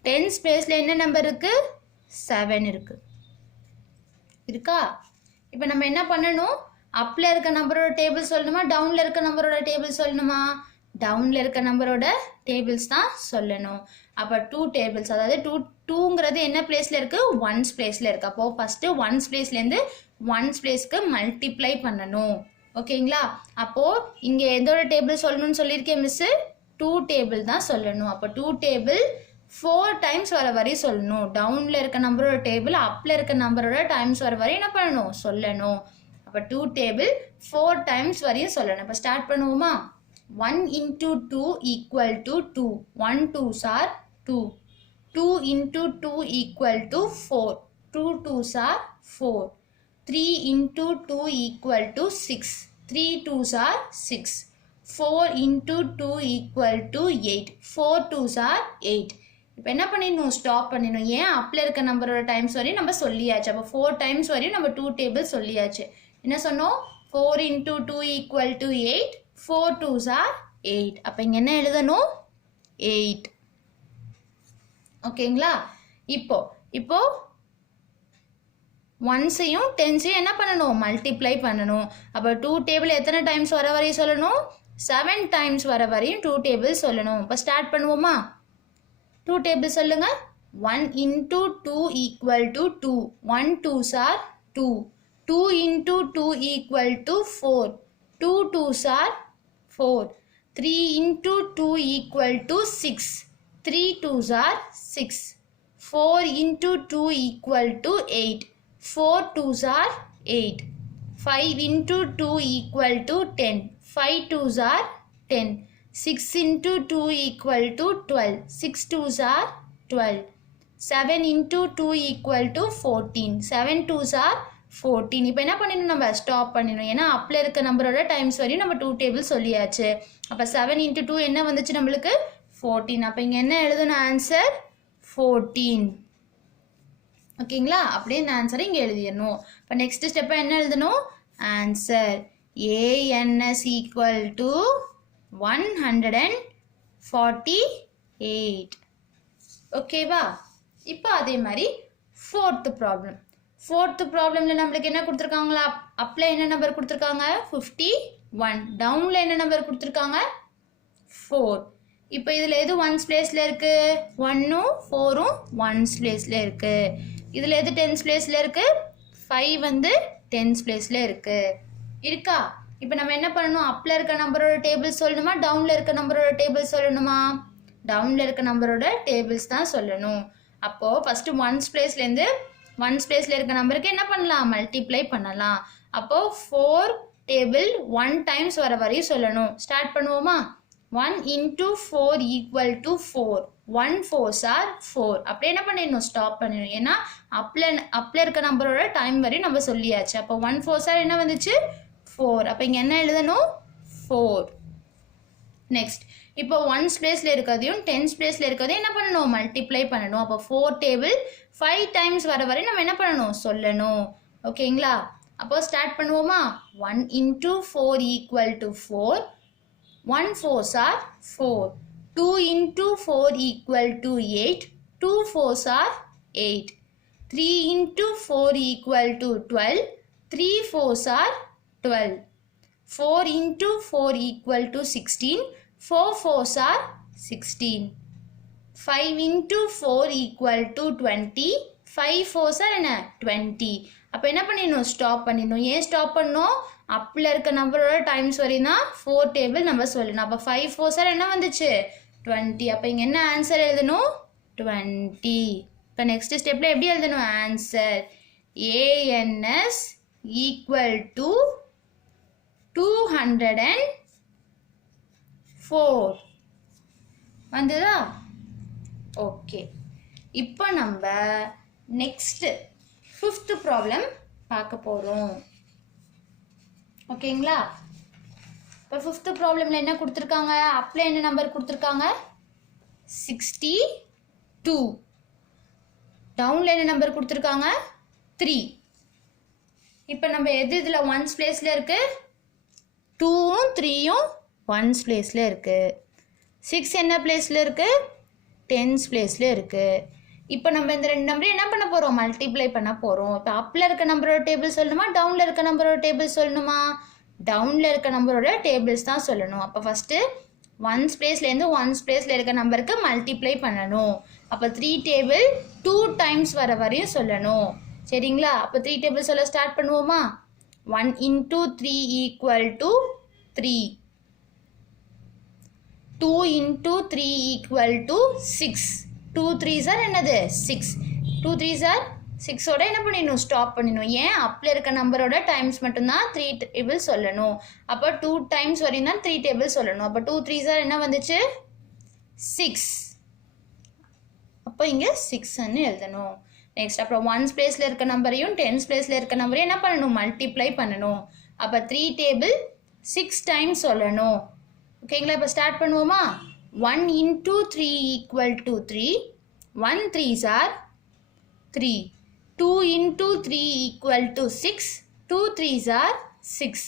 டென்ஸ் பிளேஸில் என்ன நம்பர் இருக்குது 7 இருக்குது இருக்கா. இப்போ நம்ம என்ன பண்ணணும், அப்பில் இருக்க நம்பரோட டேபிள் சொல்லணுமா டவுனில் இருக்க நம்பரோட டேபிள் சொல்லணுமா? டவுனில் இருக்க நம்பரோட டேபிள்ஸ் தான் சொல்லணும். அப்போ 2 டேபிள்ஸ், அதாவது 2ங்கிறது என்ன பிளேஸில் இருக்குது ஒன்ஸ் பிளேஸில் இருக்குது. அப்போது ஃபஸ்ட்டு ஒன்ஸ் பிளேஸ்லேருந்து ஒன்ஸ் பிளேஸ்க்கு மல்டிப்ளை பண்ணணும். ஓகேங்களா. அப்போது இங்கே எதோட டேபிள் சொல்லணும்னு சொல்லியிருக்கேன் மிஸ்ஸு 2 டேபிள் தான் சொல்லணும். அப்போ 2 டேபிள் 4 டைம்ஸ் வர வரை சொல்லணும். டவுனில் இருக்க நம்பரோட டேபிள் அப்பில் இருக்க நம்பரோட டைம்ஸ் வர வரை என்ன பண்ணணும் சொல்லணும். அப்போ 2 டேபிள் 4 டைம்ஸ் வரையும் சொல்லணும். இப்போ ஸ்டார்ட் பண்ணுவோமா? 1 into 2 equal to 2. 1 2s are 2. 2 into 2 equal to 4. 2 2s are 4. 3 into 2 equal to 6. 3 2s are 6. 4 into 2 equal to 8. 4 2s are 8. இப்போ என்ன பண்ணிடணும், ஸ்டாப் பண்ணிடணும். ஏன் அப்பில் இருக்க நம்பரோட டைம்ஸ் வரையும் நம்ம சொல்லியாச்சு. அப்போ 4 டைம்ஸ் வரையும் நம்ம 2 டேபிள் சொல்லியாச்சு. என்ன சொன்னோம், 4 into 2 equal to 8. 4 2s are 8. அப்போ இங்கே என்ன எழுதணும் 8. ஓகேங்களா. இப்போ ஒன்ஸையும் டென்ஸையும் என்ன பண்ணணும் மல்டிப்ளை பண்ணணும். அப்போ 2 டேபிள் எத்தனை டைம்ஸ் வர வரையும் சொல்லணும் 7 டைம்ஸ் வர வரையும் 2 டேபிள் சொல்லணும். இப்போ ஸ்டார்ட் பண்ணுவோமா? 2 டேபிள் சொல்லுங்க. 1 into 2 equal to 2. 1 2s are 2. 2 into 2 equal to 4. 2 2s are 4. 3 into 2 equal to 6. 3 2s are 6. 4 into 2 equal to 8. 4 2s are 8. 5 into 2 equal to 10. 5 2s are 10. 6 into 2 equal to 12. 6 2s are 12. 7 into 2 equal to 14. 7 2s are 14. இப்போ என்ன பண்ணிடணும், நம்ம ஸ்டாப் பண்ணிடணும். ஏன்னா அப்பில் இருக்க நம்பரோட டைம்ஸ் வரையும் நம்ம 2 டேபிள் சொல்லியாச்சு. அப்போ 7 into 2 என்ன வந்துச்சு நம்மளுக்கு 14. அப்போ இங்கே என்ன எழுதணும் ஆன்சர் 14. ஓகேங்களா. அப்படியே இந்த ஆன்சரை இங்கே எழுதிடணும். இப்போ நெக்ஸ்ட் ஸ்டெப்பாக என்ன எழுதணும், ஆன்சர் ANS equal to 148. ஓகேவா. இப்போ அதே மாதிரி ஃபோர்த்து ப்ராப்ளமில் நம்மளுக்கு என்ன கொடுத்துருக்காங்களா, அப்பில் என்ன நம்பர் கொடுத்துருக்காங்க 51. டவுனில் என்ன நம்பர் கொடுத்துருக்காங்க 4. இப்போ இதில் எது ஒன்ஸ் பிளேஸில் இருக்குது 1ம் 4ம் ஒன்ஸ் பிளேஸில் இருக்குது. இதில் எது டென்ஸ் பிளேஸில் இருக்குது 5 வந்து டென்ஸ் பிளேஸில் இருக்கா. இப்போ நம்ம என்ன பண்ணணும், அப்பில் இருக்க நம்பரோட டேபிள் சொல்லணுமா டவுனில் இருக்க நம்பரோட டேபிள் சொல்லணுமா? டவுனில் இருக்க நம்பரோட டேபிள்ஸ் தான் சொல்லணும். அப்போது ஃபஸ்ட்டு ஒன்ஸ் பிளேஸ்லேருந்து ஒன்ஸ் பிளேஸில் இருக்க நம்பருக்கு என்ன பண்ணலாம் மல்டிப்ளை பண்ணலாம். அப்போது 4 டேபிள் 1 டைம்ஸ் வர வரையும் சொல்லணும். ஸ்டார்ட் பண்ணுவோமா? 1 into 4 equal to 4. 1 4s are 4. அப்படியே என்ன பண்ணிடணும் ஸ்டாப் பண்ணிடணும். ஏன்னா அப்பில் இருக்க நம்பரோட டைம் வரையும் நம்ம சொல்லியாச்சு. அப்போ 1 4s are என்ன வந்துச்சு 4. அப்போ இங்கே என்ன எழுதணும் 4. நெக்ஸ்ட் இப்போ ஒன்ஸ் பிளேஸில் இருக்கிறதையும் டென்ஸ் பிளேஸில் இருக்கிறதையும் என்ன பண்ணணும் மல்டிப்ளை பண்ணணும். அப்போ 4 டேபிள் 5 டைம்ஸ் வர வரை நம்ம என்ன பண்ணணும் சொல்லணும். ஓகேங்களா. அப்போ ஸ்டார்ட் பண்ணுவோமா? 1 into 4 equal to 4. 1 4s are 4. 2 into 4 equal to 8. 2 4s are 8. 3 into 4 equal to 12. 3 4s are 12. 4 into 4 equal to 16. 4 4s are 16. 5 into 4 equal to 20. 5 4s are என்ன 20. அப்போ என்ன பண்ணிடணும் ஸ்டாப் பண்ணிடணும். ஏன் ஸ்டாப் பண்ணணும், அப்பில் இருக்க நம்பரோட டைம்ஸ் வரையும் 4 டேபிள் நம்ம சொல்லணும். அப்போ 5 4s are என்ன வந்துச்சு 20. அப்போ இங்கே என்ன ஆன்சர் எழுதணும் 20. இப்போ நெக்ஸ்ட் ஸ்டெப்பில் எப்படி எழுதணும் ஆன்சர் ANS equal to 204 வந்ததா. ஓகே. இப்போ நம்ம நெக்ஸ்ட் 5th ப்ராப்ளம் பார்க்க போகிறோம். ஓகேங்களா. இப்போ 5th ப்ராப்ளமில் என்ன கொடுத்துருக்காங்க, அப்பில் என்ன நம்பர் கொடுத்துருக்காங்க 62. டவுனில் என்ன நம்பர் கொடுத்துருக்காங்க 3. இப்போ நம்ம எது இதில் ஒன்ஸ் பிளேஸில் இருக்குது 2ம் 3ம் ஒன்ஸ் பிளேஸில் இருக்குது. 6 என்ன பிளேஸில் இருக்குது? டென்ஸ் பிளேஸில் இருக்குது. இப்போ நம்ம இந்த ரெண்டு நம்பரையும் என்ன பண்ண போகிறோம்? மல்டிப்ளை பண்ண போகிறோம். இப்போ அப்பில் இருக்க நம்பரோட டேபிள் சொல்லணுமா, டவுனில் இருக்க நம்பரோட டேபிள் சொல்லணுமா? டவுனில் இருக்க நம்பரோட டேபிள்ஸ் தான் சொல்லணும். அப்போ ஃபஸ்ட்டு ஒன்ஸ் பிளேஸ்லேருந்து ஒன்ஸ் பிளேஸில் இருக்க நம்பருக்கு மல்டிப்ளை பண்ணணும். அப்போ 3 டேபிள் 2 டைம்ஸ் வர வரையும் சொல்லணும். சரிங்களா? அப்போ 3 டேபிள் சொல்ல ஸ்டார்ட் பண்ணுவோமா? 1 into 3 equal to 3. 2 into 3 equal to 6. 2 3s are என்னது? 6. 2 3s are 6 ஓட என்ன பண்ணிடணும்? ஸ்டாப் பண்ணிடணும். ஏன்? அப்பில் இருக்க நம்பரோட டைம்ஸ் மட்டும்தான் 3 டேபிள் சொல்லணும். அப்போ 2 டைம்ஸ் வரையும் தான் 3 டேபிள் சொல்லணும். அப்போ 2 3s are என்ன வந்துச்சு? 6. அப்போ இங்கே 6ன்னு எழுதணும். நெக்ஸ்ட் அப்புறம் ஒன்ஸ் பிளேஸில் இருக்க நம்பரையும் டென்ஸ் பிளேஸில் இருக்க நம்பரையும் என்ன பண்ணணும்? மல்டிப்ளை பண்ணணும். அப்போ 3 டேபிள் 6 டைம்ஸ் சொல்லணும். ஓகேங்களா? இப்போ ஸ்டார்ட் பண்ணுவோமா? 1 into 3 equal to 3. 1 3s are 3. 2 into 3 equal to 6. 2 3s are 6.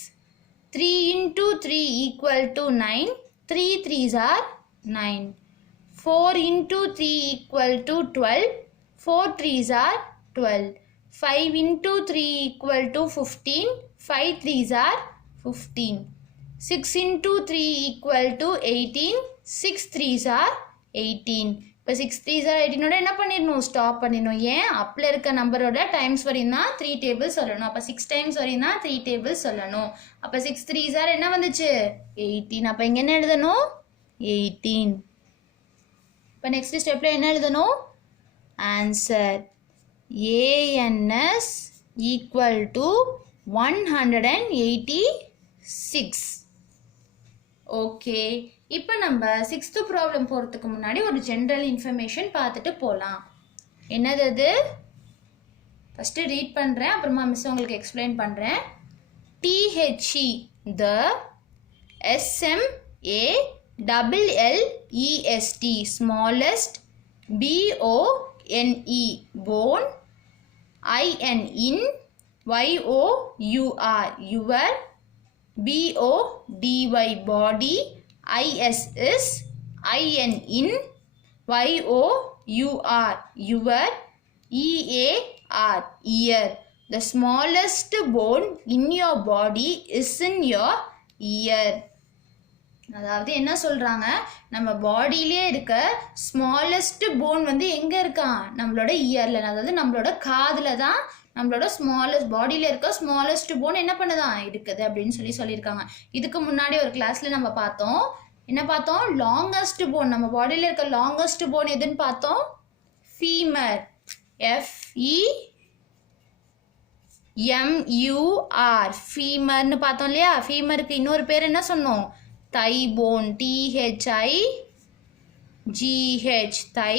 3 into 3 equal to 9. 3 3s are 9. 4 into 3 equal to 12. 4 3s are 12. 5 into 3 equal to 15. 5 3s are 15. 6 into 3 equal to 18. 6 3s are 18. இப்போ 6 3s are 18ஓட என்ன பண்ணிடணும்? ஸ்டாப் பண்ணிடணும். ஏன்? அப்பில் இருக்க நம்பரோட டைம்ஸ் வரையும் தான் 3 டேபிள் சொல்லணும். அப்போ 6 டைம்ஸ் வரையும் தான் 3 டேபிள் சொல்லணும். அப்போ 6 3s are என்ன வந்துச்சு? 18. அப்போ இங்கே என்ன எழுதணும்? 18. இப்போ நெக்ஸ்ட் ஸ்டெப்பில் என்ன எழுதணும்? Answer ANS equal to 186. Okay, இப்போ நம்ம 6th ப்ராப்ளம் போகிறதுக்கு முன்னாடி ஒரு ஜென்ரல் இன்ஃபர்மேஷன் பார்த்துட்டு போகலாம். என்னது அது? ஃபஸ்ட்டு ரீட் பண்ணுறேன், அப்புறமா மிஸ் உங்களுக்கு எக்ஸ்பிளைன் பண்ணுறேன். THE the SMALLEST smallest BONE bone IN in YOUR your BODY body IS is IN in YOUR your EAR ear. The smallest bone in your body is in your ear. அதாவது என்ன சொல்கிறாங்க? நம்ம பாடியிலே இருக்க ஸ்மாலஸ்ட் போன் வந்து எங்கே இருக்கான்? நம்மளோட இயரில், அதாவது நம்மளோட காதில் தான் நம்மளோட பாடியில் இருக்க ஸ்மாலஸ்ட் போன் என்ன பண்ணுதான் இருக்குது அப்படின்னு சொல்லியிருக்காங்க. இதுக்கு முன்னாடி ஒரு கிளாஸில் நம்ம பார்த்தோம். என்ன பார்த்தோம்? Longest phone. நம்ம பாடியில் இருக்க லாங்கஸ்ட் போன் எதுன்னு பார்த்தோம்? ஃபீமர். FEMUR ஃபீமர்னு பார்த்தோம் இல்லையா? ஃபீமருக்கு இன்னொரு பேர் என்ன சொன்னோம்? தை போன். THIGH தை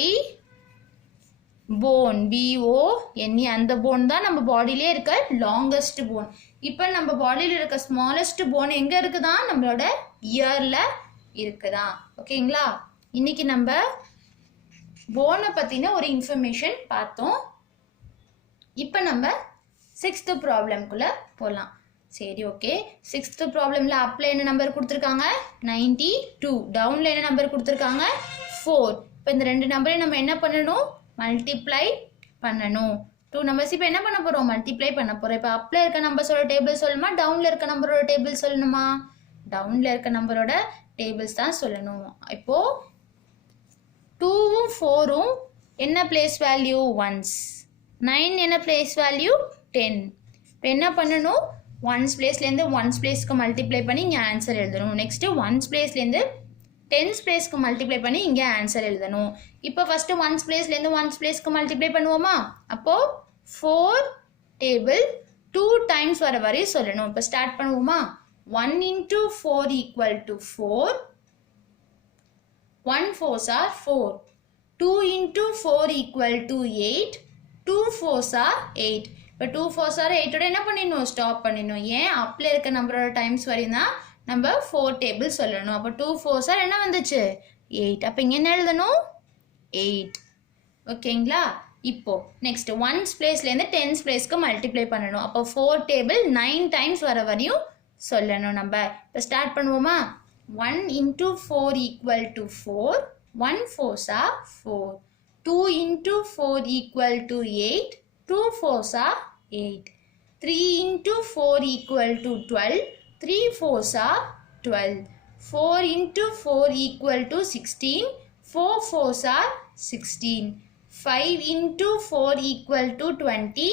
போன். BONE அந்த போன் தான் நம்ம பாடியிலே இருக்க லாங்கஸ்ட் போன். இப்போ நம்ம பாடியில் இருக்க ஸ்மாலஸ்ட் போன் எங்கே இருக்குதான்? நம்மளோட இயரில் இருக்குதான். ஓகேங்களா? இன்னைக்கு நம்ம போனை பற்றின ஒரு இன்ஃபர்மேஷன் பார்த்தோம். இப்போ நம்ம 6th ப்ராப்ளம்குள்ளே போகலாம். சரி, ஓகே. 6th ப்ராப்ளமில் அப்பில் என்ன நம்பர் கொடுத்துருக்காங்க? 92. டவுனில் என்ன நம்பர் கொடுத்துருக்காங்க? 4. இப்போ இந்த ரெண்டு நம்பரையும் நம்ம என்ன பண்ணணும்? மல்டிப்ளை பண்ணணும். 2 நம்பர்ஸ் இப்போ என்ன பண்ண போகிறோம்? மல்டிப்ளை பண்ண போகிறோம். இப்போ அப்பில் இருக்க நம்பர்ஸோட டேபிள் சொல்லணுமா, டவுனில் இருக்க நம்பரோட டேபிள் சொல்லணுமா? டவுனில் இருக்க நம்பரோட டேபிள்ஸ் தான் சொல்லணும். இப்போது 2ம் 4ம் என்ன பிளேஸ் வேல்யூ? ஒன்ஸ். 9 என்ன பிளேஸ் வேல்யூ? 10. இப்போ என்ன பண்ணணும்? ஒன்ஸ் பிளேஸ்லேருந்து ஒன்ஸ் பிளேஸ்க்கு மல்டிப்ளை பண்ணி இங்கே ஆன்சர் எழுதணும். நெக்ஸ்ட்டு ஒன்ஸ் பிளேஸ்லேருந்து டென்ஸ் பிளேஸ்க்கு மல்டிப்ளை பண்ணி இங்கே ஆன்சர் எழுதணும். இப்போ ஃபஸ்ட்டு ஒன்ஸ் பிளேஸ்லேருந்து ஒன்ஸ் பிளேஸ்க்கு மல்டிப்ளை பண்ணுவோமா? அப்போது 4 டேபிள் 2 டைம்ஸ் வர வரையும் சொல்லணும். இப்போ ஸ்டார்ட் பண்ணுவோமா? 1 into 4 equal to 4. 1 4s are 4. 2 into 4 equal to 8. 2 4s are 8. இப்போ 2 4s are 8ஓட என்ன பண்ணிடணும்? ஸ்டாப் பண்ணிடணும். ஏன்? அப்பில் இருக்க நம்பரோட டைம்ஸ் வரையும் தான் நம்ம 4 டேபிள் சொல்லணும். அப்போ 2 4s are என்ன வந்துச்சு? 8. அப்போ இங்கே என்ன எழுதணும்? 8. ஓகேங்களா? இப்போ நெக்ஸ்ட் ஒன்ஸ் பிளேஸ்லேருந்து டென்ஸ் பிளேஸ்க்கு மல்டிப்ளை பண்ணணும். அப்போ 4 டேபிள் 9 டைம்ஸ் வர வரையும் சொல்லணும் நம்ம. இப்போ ஸ்டார்ட் பண்ணுவோமா? 1 into 4 equal to 4. 1 4s are 4. 2 into 4 equal to 8. 2 4s are 8. 3 into 4 equal to 12. 3 4s are 12. 4 into 4 equal to 16. 4 4s are 16. 5 into 4 equal to 20.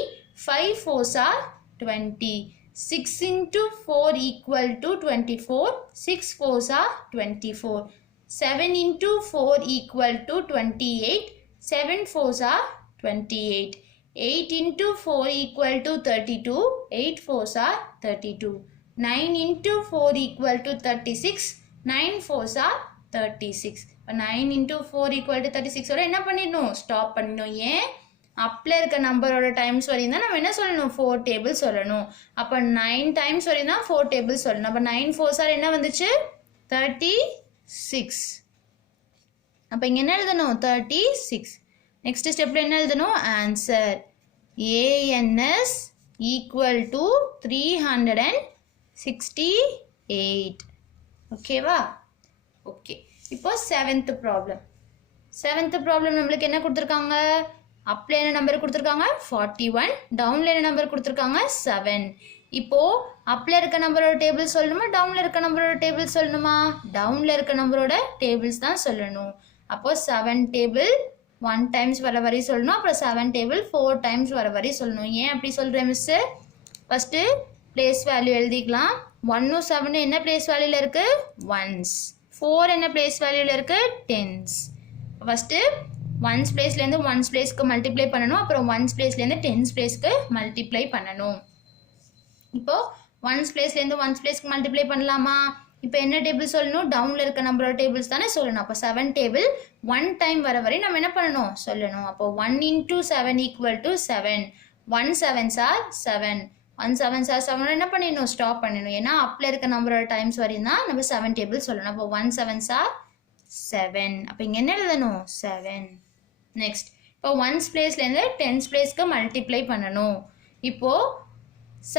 5 4s are 20. 6 into 4 equal to 24. 6 4s are 24. 7 into 4 equal to 28. 7 4s are 28. 8 into 4 equal to 32. 8 4s are 32. 9 into 4 equal to 36. 9 4s are 36. 9 into 4 equal to 36 ஓட என்ன பண்ணிடணும்? ஸ்டாப் பண்ணிடணும். ஏன்? அப்பில் இருக்க நம்பரோட டைம்ஸ் வரையும் தான் நம்ம என்ன சொல்லணும்? 4 டேபிள் சொல்லணும். அப்போ 9 டைம்ஸ் வரையும் தான் 4 டேபிள் சொல்லணும். அப்போ 9 4s are என்ன வந்துச்சு? 36. அப்போ இங்கே என்ன எழுதணும்? 36. நெக்ஸ்ட் ஸ்டெப்பில் என்ன எழுதணும்? Answer ANS equal to 368. ஓகேவா? ஓகே. இப்போ 7th ப்ராப்ளம். 7th ப்ராப்ளம் நம்மளுக்கு என்ன கொடுத்துருக்காங்க? அப்ல என்ன நம்பர் கொடுத்துருக்காங்க? 41. டவுன்ல என்ன நம்பர் கொடுத்துருக்காங்க? 7. இப்போ அப்ல இருக்க நம்பரோட டேபிள் சொல்லணுமா? டவுன்ல இருக்க நம்பரோட டேபிள் சொல்லணுமா? டவுன்ல இருக்க நம்பரோட டேபிள்ஸ் தான் சொல்லணும். அப்போ 7 டேபிள் 1 டைம்ஸ் வர வரை சொல்லணும். அப்புறம் 7 டேபிள் 4 டைம்ஸ் வர வரை சொல்லணும். ஏன் அப்படி சொல்கிறேன் மிஸ்ஸு? ஃபஸ்ட்டு பிளேஸ் வேல்யூ எழுதிக்கலாம். 1 7 என்ன பிளேஸ் வேல்யூவில் இருக்குது? 1s. 4 என்ன பிளேஸ் வேல்யூவில் இருக்குது? 10s. ஃபஸ்ட்டு 1s பிளேஸ்லேருந்து 1s பிளேஸ்க்கு மல்டிப்ளை பண்ணணும். அப்புறம் 1s பிளேஸ்லேருந்து 10s பிளேஸ்க்கு மல்டிப்ளை பண்ணணும். இப்போது 1s பிளேஸ்லேருந்து 1s பிளேஸ்க்கு மல்டிப்ளை பண்ணலாமா? இப்போ என்ன டேபிள் சொல்லணும்? டவுனில் இருக்க நம்பரோட டேபிள்ஸ் தானே சொல்லணும். அப்போ 7 டேபிள் 1 டைம் வர வரை நம்ம என்ன பண்ணணும்? சொல்லணும். அப்போ 1 into 7 equal to 7. 1 7s are 7. 1 7s are 7 என்ன பண்ணிடணும்? ஸ்டாப் பண்ணிடணும். ஏன்னா அப்பில் இருக்க நம்பரோட டைம்ஸ் வரையும் தான் நம்ம 7 டேபிள் சொல்லணும். அப்போ 1 7s are 7. அப்போ இங்கே என்ன எழுதணும்? 7. நெக்ஸ்ட் இப்போ 1s பிளேஸ்லேருந்து 10s பிளேஸ்க்கு மல்டிப்ளை பண்ணணும். இப்போது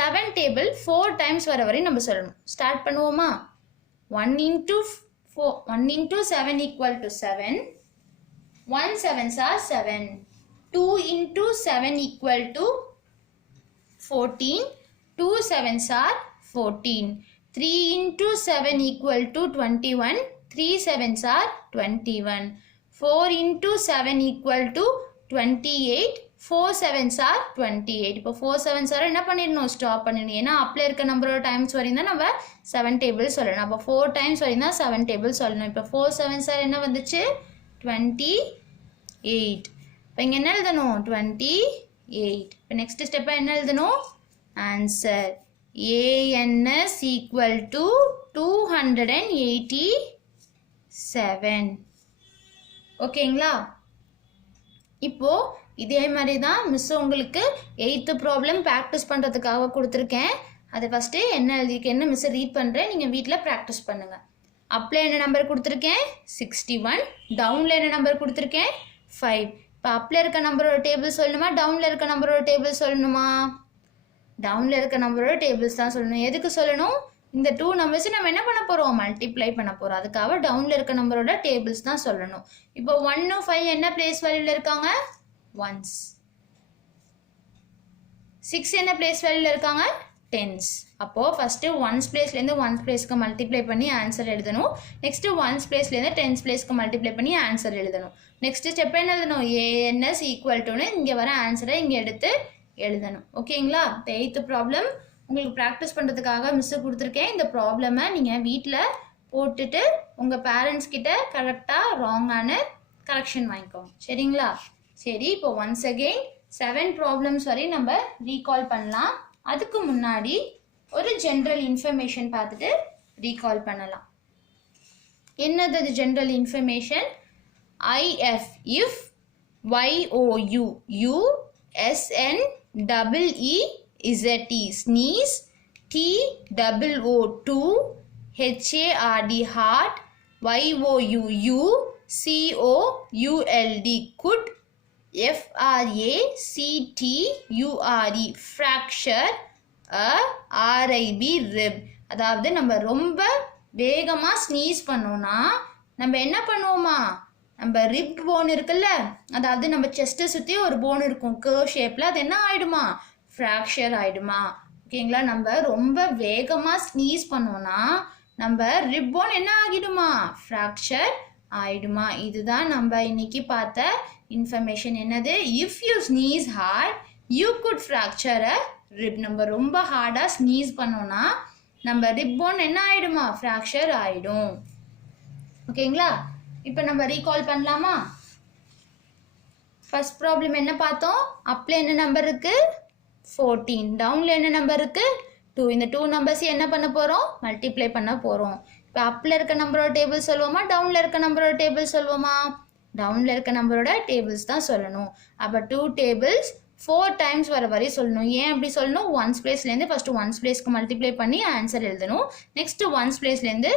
7 டேபிள் 4 டைம்ஸ் வர வரை நம்ம சொல்லணும். ஸ்டார்ட் பண்ணுவோமா? 1 into 7 equal to 7. 1 7s are 7. 2 into 7 equal to 14. 2 7s are 14. 3 into 7 equal to 21. 3 7s are 21. 4 into 7 equal to 28. 4 7s are 28. இப்போ 4 7s are என்ன பண்ணிடணும்? ஸ்டாப் பண்ணிடணும். ஏன்னா அப்பில் இருக்க நம்பரோட டைம்ஸ் வரையும் தான் நம்ம 7 டேபிள் சொல்லணும். அப்போ 4 டைம்ஸ் வரையும் தான் 7 டேபிள் சொல்லணும். இப்போ 4 7s are என்ன வந்துச்சு? 28. இப்போ இங்கே என்ன எழுதணும்? 28. இப்போ நெக்ஸ்ட் ஸ்டெப்பாக என்ன எழுதணும்? Answer ANS equal to 287. ஓகேங்களா? இப்போது இதே மாதிரி தான் மிஸ் உங்களுக்கு 8th ப்ராப்ளம் ப்ராக்டிஸ் பண்ணுறதுக்காக கொடுத்துருக்கேன். அதை ஃபஸ்ட்டு என்ன எழுதிருக்கேன்னு மிஸ் ரீட் பண்ணுறேன். நீங்கள் வீட்டில் ப்ராக்டிஸ் பண்ணுங்கள். அப்பில் என்ன நம்பர் கொடுத்துருக்கேன்? 61. டவுனில் என்ன நம்பர் கொடுத்துருக்கேன்? 5. இப்போ அப்பில் இருக்க நம்பரோட டேபிள் சொல்லணுமா? டவுனில் இருக்க நம்பரோட டேபிள் சொல்லணுமா? டவுனில் இருக்க நம்பரோட டேபிள்ஸ் தான் சொல்லணும். எதுக்கு சொல்லணும்? இந்த 2 நம்பர்ஸ் நம்ம என்ன பண்ண போகிறோம்? மல்டிப்ளை பண்ண போகிறோம். அதுக்காக டவுனில் இருக்க நம்பரோட டேபிள்ஸ் தான் சொல்லணும். இப்போ 1 5 என்ன பிளேஸ் வேல்யூவில் இருக்காங்க? 1s. 6 என்ன பிளேஸ் வேல்யூவில் இருக்காங்க? 10s. அப்போது ஃபஸ்ட்டு 1s பிளேஸ்லேருந்து 1s பிளேஸ்க்கு மல்டிப்ளை பண்ணி ஆன்சர் எழுதணும். நெக்ஸ்ட்டு 1s பிளேஸ்லேருந்து 10s பிளேஸ்க்கு மல்டிப்ளை பண்ணி ஆன்சர் எழுதணும். நெக்ஸ்ட்டு ஸ்டெப் என்ன எழுதணும்? ANS ஈக்குவல் டுன்னு இங்கே வர ஆன்சரை இங்கே எடுத்து எழுதணும். ஓகேங்களா? 8th ப்ராப்ளம் உங்களுக்கு ப்ராக்டிஸ் பண்ணுறதுக்காக மிஸ்ஸு கொடுத்துருக்கேன். இந்த ப்ராப்ளமை நீங்கள் வீட்டில் போட்டுட்டு உங்கள் பேரண்ட்ஸ் கிட்ட கரெக்டாக ராங்கான கரெக்ஷன் வாங்கிக்கோங்க. சரிங்களா? சரி, இப்போ ஒன்ஸ் அகெயின் 7 ப்ராப்ளம்ஸ் வரை நம்ம ரீகால் பண்ணலாம். அதுக்கு முன்னாடி ஒரு ஜென்ரல் இன்ஃபர்மேஷன் பார்த்துட்டு ரீகால் பண்ணலாம். என்னது அது general information? IF if YOU USNEEZE sneeze, TOO HARD heart, YOUU COULD could, FRACTURE fracture, RIB rib. அதாவது நம்ம ரொம்ப வேகமாக ஸ்னீஸ் பண்ணோம்னா நம்ம என்ன பண்ணுவோமா, நம்ம ரிப் போன் இருக்குல்ல, அதாவது நம்ம செஸ்ட்டை சுற்றி ஒரு போன் இருக்கும் கர்வ் ஷேப்பில், அது என்ன ஆகிடுமா, ஃப்ராக்சர் ஆகிடுமா. ஓகேங்களா, நம்ம ரொம்ப வேகமாக ஸ்னீஸ் பண்ணோம்னா நம்ம ரிப் போன் என்ன ஆகிடுமா, ஃப்ராக்சர் ஆயிடுமா. இதுதான் நம்ம இன்னைக்கு பார்த்த இன்ஃபர்மேஷன். என்னது, if you sneeze hard you could fracture a rib. நம்ம ரொம்ப ஹார்டாக ஸ்னீஸ் பண்ணோம்னா நம்ம ரிப் போன் என்ன ஆயிடுமா, ஃப்ராக்சர் ஆயிடும். ஓகேங்களா, இப்போ நம்ம ரீகால் பண்ணலாமா. ஃபர்ஸ்ட் ப்ராப்ளம் என்ன பார்த்தோம், அப்ல என்ன நம்பர் இருக்கு 14, டவுன்ல என்ன நம்பர் இருக்கு 2. இந்த 2 நம்பர்ஸ் என்ன பண்ண போறோம், மல்டிப்ளை பண்ண போறோம். இப்போ அப்ல இருக்க நம்பரோட டேபிள் சொல்லுவோமா, டவுன்ல இருக்க நம்பரோட டேபிள் சொல்லுவோமா, டவுன்ல இருக்க நம்பரோட டேபிள்ஸ் தான் சொல்லணும். அப்போ 2 டேபிள்ஸ் 4 டைம்ஸ் வர வரை சொல்லணும். ஏன் அப்படி சொல்லணும், ஒன்ஸ் பிளேஸ்லேருந்து ஃபர்ஸ்ட் ஒன்ஸ் பிளேஸ்க்கு மல்டிப்ளை பண்ணி ஆன்சர் எழுதணும். நெக்ஸ்ட் ஒன்ஸ் பிளேஸ்லேருந்து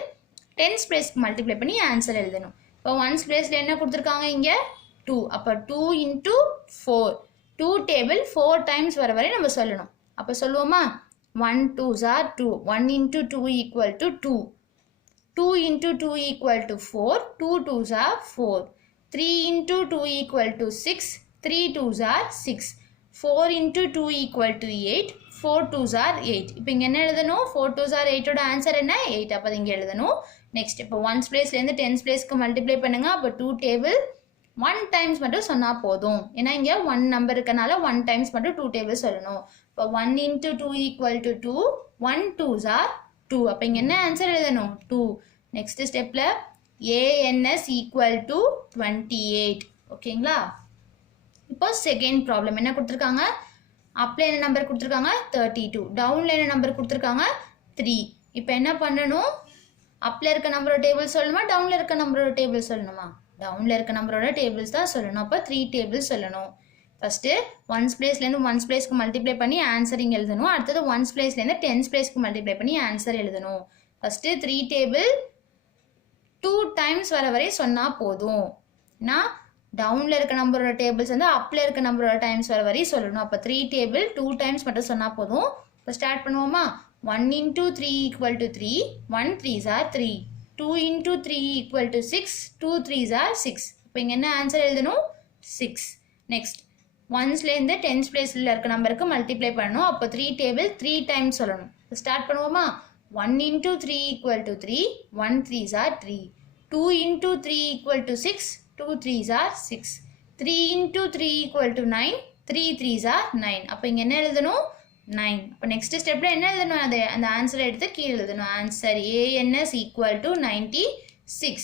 டென்ஸ் பிளேஸ்க்கு மல்டிப்ளை பண்ணி ஆன்சர் எழுதணும். இப்போ ஒன்ஸ் பிளேஸ்ல என்ன கொடுத்துருக்காங்க இங்கே 2. அப்போ 2 into 4, 2 டேபிள் 4 டைம்ஸ் வர வரை நம்ம சொல்லணும். அப்போ சொல்லுவோமா, 1 2s are 2, 1 into 2 equal to 2, 2 into 2 equal to 4, 2 2s are 4, 3 into 2 equal to 6, 3 2s are 6, 4 into 2 equal to 8, 4 2s are 8. இப்போ இங்கே என்ன எழுதணும், 4 2s are 8 ஓட ஆன்சர் என்ன 8. அப்போ இங்கே எழுதணும். நெக்ஸ்ட் இப்போ ஒன்ஸ் பிளேஸ்லேருந்து டென்ஸ் பிளேஸ்க்கு மல்டிப்ளை பண்ணுங்க. அப்போ 2 டேபிள் 1 டைம்ஸ் மட்டும் சொன்னால் போதும். ஏன்னா இங்கே 1 நம்பர் இருக்கனால 1 டைம்ஸ் மட்டும் 2 டேபிள் சொல்லணும். இப்போ 1 into 2 equal to 2, 1 2s are 2. அப்போ இங்கே என்ன ஆன்சர் எழுதணும் 2. நெக்ஸ்ட் ஸ்டெப்பில் ANS equal to 28. ஓகேங்களா, இப்போ செகண்ட் ப்ராப்ளம் என்ன கொடுத்துருக்காங்க, அப்ல என்ன நம்பர் கொடுத்துருக்காங்க 32, டவுன்ல என்ன நம்பர் கொடுத்துருக்காங்க 3. இப்போ என்ன பண்ணணும், அப்ல இருக்க நம்பரோட டேபிள் சொல்லணுமா, டவுன்ல இருக்க நம்பரோட டேபிள் சொல்லணுமா, டவுன்ல இருக்க நம்பரோட டேபிள்ஸ் தான் சொல்லணும். அப்போ 3 டேபிள்ஸ் சொல்லணும். ஃபர்ஸ்ட் ஒன்ஸ் பிளேஸ்லேருந்து ஒன்ஸ் பிளேஸ்க்கு மல்டிப்ளை பண்ணி ஆன்சர் இங்கே எழுதணும். அடுத்தது ஒன்ஸ் பிளேஸ்லேருந்து டென்ஸ் பிளேஸ்க்கு மல்டிப்ளை பண்ணி ஆன்சர் எழுதணும். ஃபர்ஸ்ட் 3 டேபிள் 2 டைம்ஸ் வர வரை சொன்னால் போதும். நான் டவுன்ல இருக்க நம்பரோட டேபிள்ஸ் வந்து அப்ல இருக்க நம்பரோட டைம்ஸ் வர வரை சொல்லணும். அப்போ 3 டேபிள் 2 டைம்ஸ் மட்டும் சொன்னால் போதும். இப்போ ஸ்டார்ட் பண்ணுவோமா, 1 into 3 equal to 3, 1 3s are 3, 2 into 3 equal to 6, 2 3s are 6. இப்போ இங்கே என்ன ஆன்சர் எழுதணும் 6. நெக்ஸ்ட் ஒன்ஸ்லேருந்து டென்ஸ் பிளேஸில் இருக்க நம்பருக்கு மல்டிப்ளை பண்ணணும். அப்போ 3 டேபிள் 3 டைம்ஸ் சொல்லணும். இப்போ ஸ்டார்ட் பண்ணுவோமா, 1 into 3 equal to 3, 1 3s are 3, 2 into 3 equal to 6, 2 3s are 6, 3 into 3 equal to 9, 3 3s are 9. அப்போ இங்கே என்ன எழுதணும் 9. இப்போ நெக்ஸ்ட் ஸ்டெப்பில் என்ன எழுதணும், அந்த ஆன்சரை எடுத்து கீழே எழுதணும். Answer ANS equal to 96.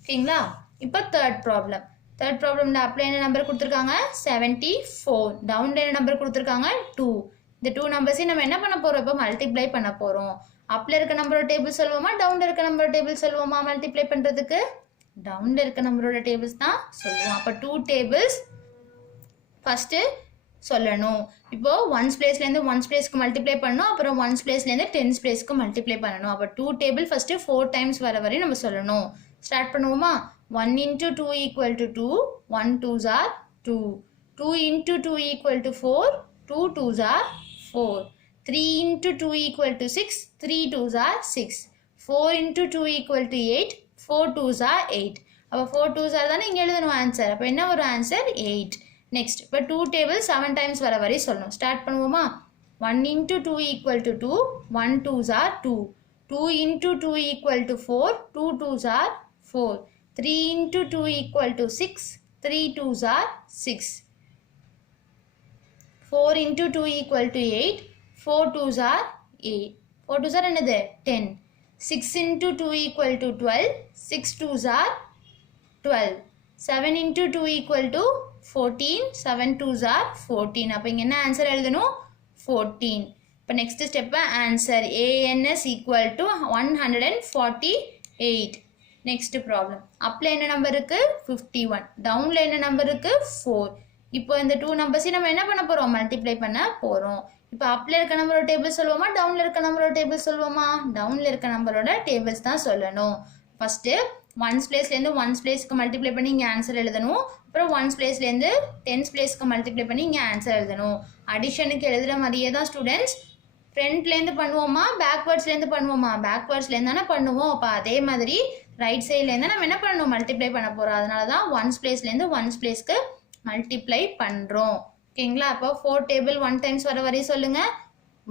ஓகேங்களா, இப்போ தேர்ட் ப்ராப்ளம்ல அப்ல என்ன நம்பர் கொடுத்துருக்காங்க 74, டவுன்ல என்ன நம்பர் கொடுத்துருக்காங்க 2. இந்த 2 நம்பர்ஸையும் நம்ம என்ன பண்ண போகிறோம், இப்போ மல்டிப்ளை பண்ண போகிறோம். அப்ல இருக்க நம்பரோட டேபிள் சொல்லுவோமா, டவுன்ல இருக்க நம்பரோட டேபிள் சொல்லுவோமா, மல்டிப்ளை பண்ணுறதுக்கு டவுன்ல இருக்க நம்பரோட டேபிள்ஸ் தான் சொல்லுவோம். அப்போ 2 டேபிள்ஸ் ஃபஸ்ட்டு சொல்லணும். இப்போ ஒன்ஸ் பிளேஸ்லேருந்து ஒன்ஸ் பிளேஸ்க்கு மல்டிப்ளை பண்ணணும். அப்புறம் ஒன்ஸ் பிளேஸ்லேருந்து டென்ஸ் பிளேஸ்க்கு மல்டிப்ளை பண்ணணும். அப்போ 2 டேபிள் ஃபஸ்ட்டு 4 டைம்ஸ் வர வரை நம்ம சொல்லணும். ஸ்டார்ட் பண்ணுவோமா, 1 into 2 equal to 2, 1 2s are 2, 2 into 2 equal to 4, 2 2s are 4, 3 into 2 equal to 6, 3 2s are 6, 4 into 2 equal to 8, 4 2s are 8. அப்போ 4 2s are தானே இங்கே எழுதணும் ஆன்சர். அப்போ என்ன ஒரு ஆன்சர் 8. நெக்ஸ்ட் இப்போ 2 டேபிள் 7 டைம்ஸ் வர வரை சொல்லணும். ஸ்டார்ட் பண்ணுவோமா, 1 into 2 equal to 2, 1 2s are 2, 2 into 2 equal to 4, 2 2s are 4, 3 into 2 equal to 6, 3 2s are 6, 4 into 2 equal to 8, 4 2s are 8, 4 2s are என்னது 10, 6 into 2 equal to 12, 6 2s are 12, 7 into 2 equal to 14, 7 2s are 14. அப்போ இங்கே என்ன ஆன்சர் எழுதணும் 14. இப்போ next step answer ANS equal to 148. Next problem அப்ல என்ன நம்பர் இருக்கு 51, டவுன்ல என்ன நம்பர் இருக்கு 4. இப்போ இந்த 2 நம்பர்ஸையும் நம்ம என்ன பண்ண போறோம், மல்டிப்ளை பண்ண போறோம். இப்போ அப்ல இருக்க நம்பரோட டேபிள் சொல்லுவோமா, டவுன்ல இருக்க நம்பரோட டேபிள் சொல்லுவோமா, டவுன்ல இருக்க நம்பரோட டேபிள்ஸ் தான் சொல்லணும். ஃபர்ஸ்ட் ஒன்ஸ் பிளேஸ்லேருந்து ஒன்ஸ் பிளேஸ்க்கு மல்டிப்ளை பண்ணி இங்கே ஆன்சர் எழுதணும். அப்புறம் ஒன்ஸ் பிளேஸ்லேருந்து டென்ஸ் பிளேஸ்க்கு மல்டிப்ளை பண்ணி இங்கே ஆன்சர் எழுதணும். அடிஷனுக்கு எழுதுகிற மாதிரியே தான் ஸ்டூடெண்ட்ஸ் ஃப்ரண்ட்லேருந்து பண்ணுவோமா பேக்வேர்ட்ஸ்லேருந்து பண்ணுவோமா பேக்வேர்ட்ஸ்லேருந்து தானே பண்ணுவோம். அப்போ அதே மாதிரி ரைட் சைட்லேருந்து நம்ம என்ன பண்ணணும் மல்டிப்ளை பண்ண போகிறோம். அதனால தான் ஒன்ஸ் பிளேஸ்லேருந்து ஒன்ஸ் பிளேஸ்க்கு மல்டிப்ளை பண்ணுறோம். ஓகேங்களா. அப்போ 4 டேபிள் 1 டைம்ஸ் வர வரையும் சொல்லுங்கள்.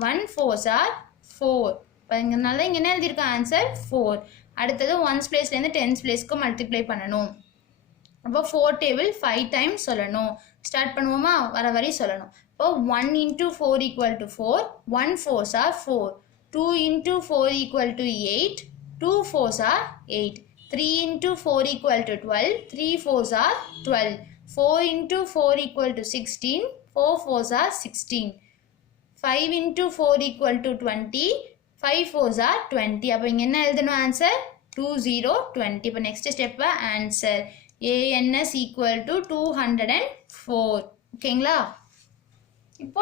1 4s are 4. இப்போ இங்கனால இங்கே என்ன எழுதியிருக்கோம் ஆன்சர் 4. அடுத்தது ஒன்ஸ் பிளேஸ்லேருந்து டென்ஸ் பிளேஸ்க்கு மல்டிப்ளை பண்ணணும். அப்போ 4 டேபிள் 5 டைம்ஸ் சொல்லணும். ஸ்டார்ட் பண்ணுவோமா வர வரை சொல்லணும். இப்போ 1 into 4 equal to 4. 1 4s are 4. 2 into 4 equal to 8. 2 4s are 8. 3 into 4 equal to 12. 3 4s are 12. 4 into 4 equal to 16. 4 4s are 16. 5 into 4 equal to 20. 5 4s are 20. அப்போ இங்கே என்ன எழுதணும் ஆன்சர் 20 20. இப்போ next step answer ANS equal to 204. ஓகேங்களா. இப்போ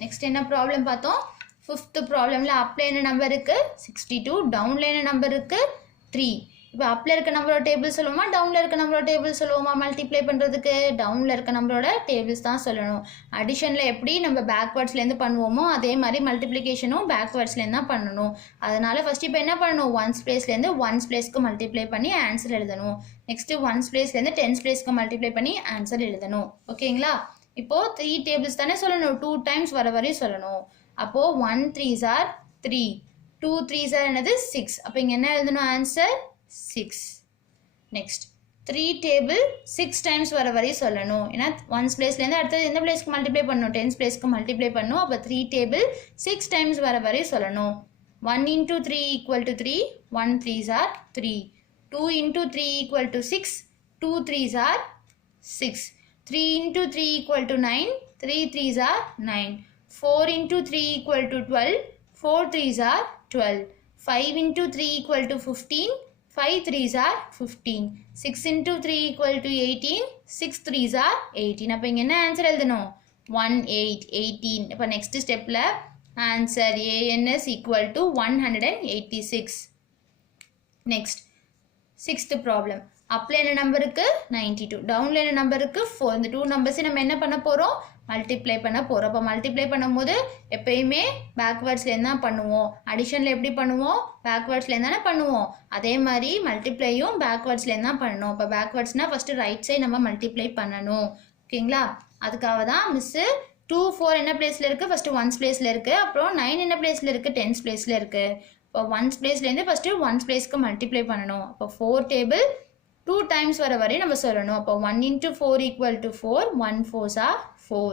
நெக்ஸ்ட் என்ன ப்ராப்ளம் பார்த்தோம். 5th ப்ராப்ளமில் அப்ல என்ன நம்பர் இருக்குது 62. டவுனில் என்ன நம்பர் இருக்குது 3. இப்போ அப்பில் இருக்க நம்பரோட டேபிள் சொல்லுவோமா டவுனில் இருக்க நம்பரோட டேபிள் சொல்லுவோமா மல்டிப்ளை பண்ணுறதுக்கு டவுனில் இருக்க நம்பரோட டேபிள்ஸ் தான் சொல்லணும். அடிஷனில் எப்படி நம்ம பேக்வேர்ட்ஸ்லேருந்து பண்ணுவோமோ அதே மாதிரி மல்டிப்ளிகேஷனும் பேக்வேர்ட்ஸ்லேருந்து தான் பண்ணணும். அதனால் ஃபஸ்ட் இப்போ என்ன பண்ணணும் ஒன்ஸ் பிளேஸ்லேருந்து ஒன்ஸ் பிளேஸ்க்கு மல்டிப்ளை பண்ணி ஆன்சர் எழுதணும். நெக்ஸ்ட்டு ஒன்ஸ் பிளேஸ்லேருந்து டென்ஸ் பிளேஸ்க்கு மல்டிப்ளை பண்ணி ஆன்சர் எழுதணும். ஓகேங்களா. இப்போது 3 டேபிள்ஸ் தானே சொல்லணும் 2 டைம்ஸ் வர வரையும் சொல்லணும். அப்போது 1 3s are 3. 2 3s are என்னது 6. அப்போ இங்கே என்ன எழுதணும் ஆன்சர் 6. நெக்ஸ்ட் 3 டேபிள் 6 டைம்ஸ் வர வரையும் சொல்லணும். ஏன்னா ஒன்ஸ் பிளேஸ்லேருந்து அடுத்தது எந்த பிளேஸ்க்கு மல்டிப்ளை பண்ணணும் டென்ஸ் பிளேஸ்க்கு மல்டிப்ளை பண்ணணும். அப்போ 3 டேபிள் 6 டைம்ஸ் வர வரையும் சொல்லணும். 1 into 3 equal to 3. 1 3s are 3. 2 into 3 equal to 6. 2 3s are 6. 3 into 3 equal to 9. 3 3s are 9. 4 into 3 equal to 12. 4 3s are 12. 5 into 3 equal to 15. 5 3s are 15. 6 into 3 equal to 18. 6 3s are 18. அப்போ இங்கே என்ன ஆன்சர் எழுதணும் 1 8 18. இப்போ நெக்ஸ்ட் ஸ்டெப்பில் answer ANS equal to 186. Next 6th problem அப்பில் என்ன நம்பர் இருக்குது 92. டவுனில் என்ன நம்பர் இருக்குது 4. இந்த 2 நம்பர்ஸை நம்ம என்ன பண்ண போகிறோம் மல்டிப்ளை பண்ண போகிறோம். அப்போ மல்டிப்ளை பண்ணும்போது எப்பயுமே பேக்வேர்ட்ஸ்லேருந்து தான் பண்ணுவோம். அடிஷனில் எப்படி பண்ணுவோம் பேக்வேர்ட்ஸ்லேருந்து தானே பண்ணுவோம். அதே மாதிரி மல்டிப்ளையும் பேக்வேர்ட்ஸ்லேருந்து தான் பண்ணணும். இப்போ பேக்வேர்ட்ஸ்னால் ஃபஸ்ட்டு ரைட் சைடு நம்ம மல்டிப்ளை பண்ணணும். ஓகேங்களா. அதுக்காக தான் மிஸ்ஸு 2 4 என்ன பிளேஸில் இருக்குது ஃபஸ்ட்டு ஒன்ஸ் பிளேஸில் இருக்குது. அப்புறம் 9 என்ன பிளேஸில் இருக்குது டென்ஸ் பிளேஸில் இருக்குது. இப்போ ஒன்ஸ் பிளேஸ்லேருந்து ஃபஸ்ட்டு ஒன்ஸ் பிளேஸ்க்கு மல்டிப்ளை பண்ணணும். அப்போ 4 டேபிள் 2 டைம்ஸ் வர வரையும் நம்ம சொல்லணும். அப்போ 1 into 4 equal to 4. 1 4s are 4.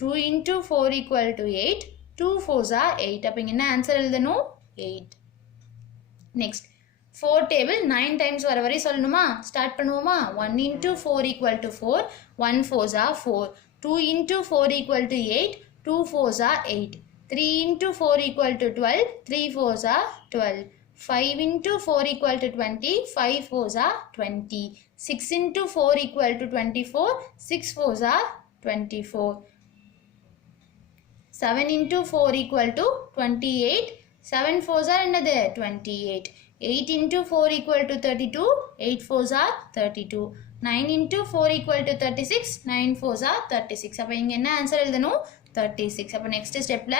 2 into 4 equal to 8. 2 4s are 8. அப்போ இங்கே என்ன ஆன்சர் எழுதணும் 8. நெக்ஸ்ட் 4 டேபிள் 9 டைம்ஸ் வர வரையும் சொல்லணுமா ஸ்டார்ட் பண்ணுவோமா. 1 into 4 equal to 4. 1 4s are 4. 2 into 4 equal to 8. 2 4s are 8. 3 into 4 equal to 12. 3 4s are 12. 5 into 4 equal to 20. 5 4s are 20. 6 into 4 equal to 24. 6 4s are 24. 7 into 4 equal to 28. 7 4s are என்னது 28. 8 into 4 equal to 32. 8 4s are 32. 9 into 4 equal to 36. 9 4s are 36. அப்போ இங்கே என்ன ஆன்சர் எழுதணும் 36. அப்போ நெக்ஸ்ட் ஸ்டெப்பில்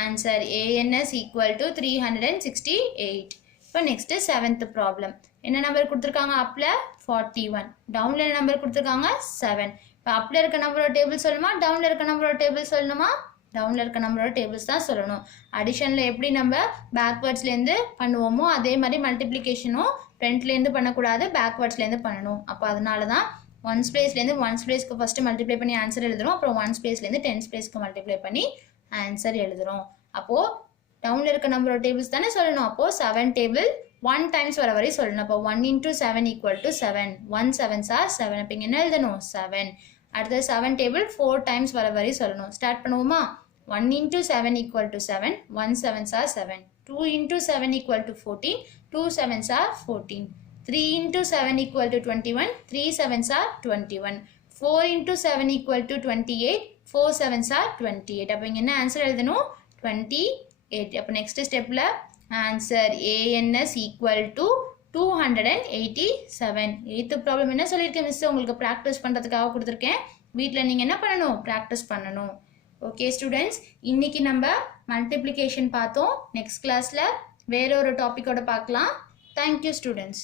ஆன்சர் ANS equal to 368. இப்போ நெக்ஸ்ட்டு 7th ப்ராப்ளம் என்ன நம்பர் கொடுத்துருக்காங்க அப்பில் 41. டவுனில் என்ன நம்பர் கொடுத்துருக்காங்க 7. இப்போ அப்பில் இருக்க நம்பரோட டேபிள் சொல்லணுமா டவுனில் இருக்க நம்பரோட டேபிள் சொல்லணுமா டவுனில் இருக்க நம்பரோட டேபிள்ஸ் தான் சொல்லணும். அடிஷனில் எப்படி நம்ம பேக்வேர்ட்ஸ்லேருந்து பண்ணுவோமோ அதே மாதிரி மல்டிப்ளிகேஷனும் ஃப்ரண்ட்லேருந்து பண்ணக்கூடாது பேக்வேர்ட்ஸ்லேருந்து பண்ணணும். அப்போ அதனால தான் ஒன்ஸ் பிளேஸ்லேருந்து ஒன்ஸ் பிளேஸ்க்கு ஃபஸ்ட்டு மல்டிப்ளை பண்ணி ஆன்சர் எழுதுகிறோம். அப்புறம் ஒன்ஸ் பிளேஸ்லேருந்து டென்ஸ் பிளேஸ்க்கு மல்டிப்ளை பண்ணி ஆன்சர் எழுதுகிறோம். அப்போது டவுனில் இருக்க நம்பரோட டேபிள்ஸ் தானே சொல்லணும். அப்போது 7 டேபிள் 1 டைம்ஸ் வர வரையும் சொல்லணும். அப்போ 1 into 7 equal to 7. 1 7s are 7. அப்போ இங்கே என்ன எழுதணும் 7. அடுத்தது 7 டேபிள் 4 டைம்ஸ் வர வரையும் சொல்லணும். ஸ்டார்ட் பண்ணுவோமா. 1 into 7 equal to 7. 1 7s are 7. 2 into 7 equal to 14. 2 7s are 14. 3 into 7 equal to 21. 3 7s are 21. 4 into 7 equal to 28. 4 7s are 28. அப்போ இங்கே என்ன ஆன்சர் எழுதணும் 28. அப்போ நெக்ஸ்ட் ஸ்டெப்பில் answer ANS equal to 287. 8th problem என்ன சொல்லியிருக்கேன் மிஸ் உங்களுக்கு ப்ராக்டிஸ் பண்ணுறதுக்காக கொடுத்துருக்கேன். வீட்டில் நீங்கள் என்ன பண்ணணும் ப்ராக்டிஸ் பண்ணணும். ஓகே ஸ்டூடெண்ட்ஸ், இன்னைக்கு நம்ம மல்டிப்ளிகேஷன் பார்த்தோம். நெக்ஸ்ட் கிளாஸில் வேற ஒரு டாப்பிக்கோட பார்க்கலாம். Thank you students.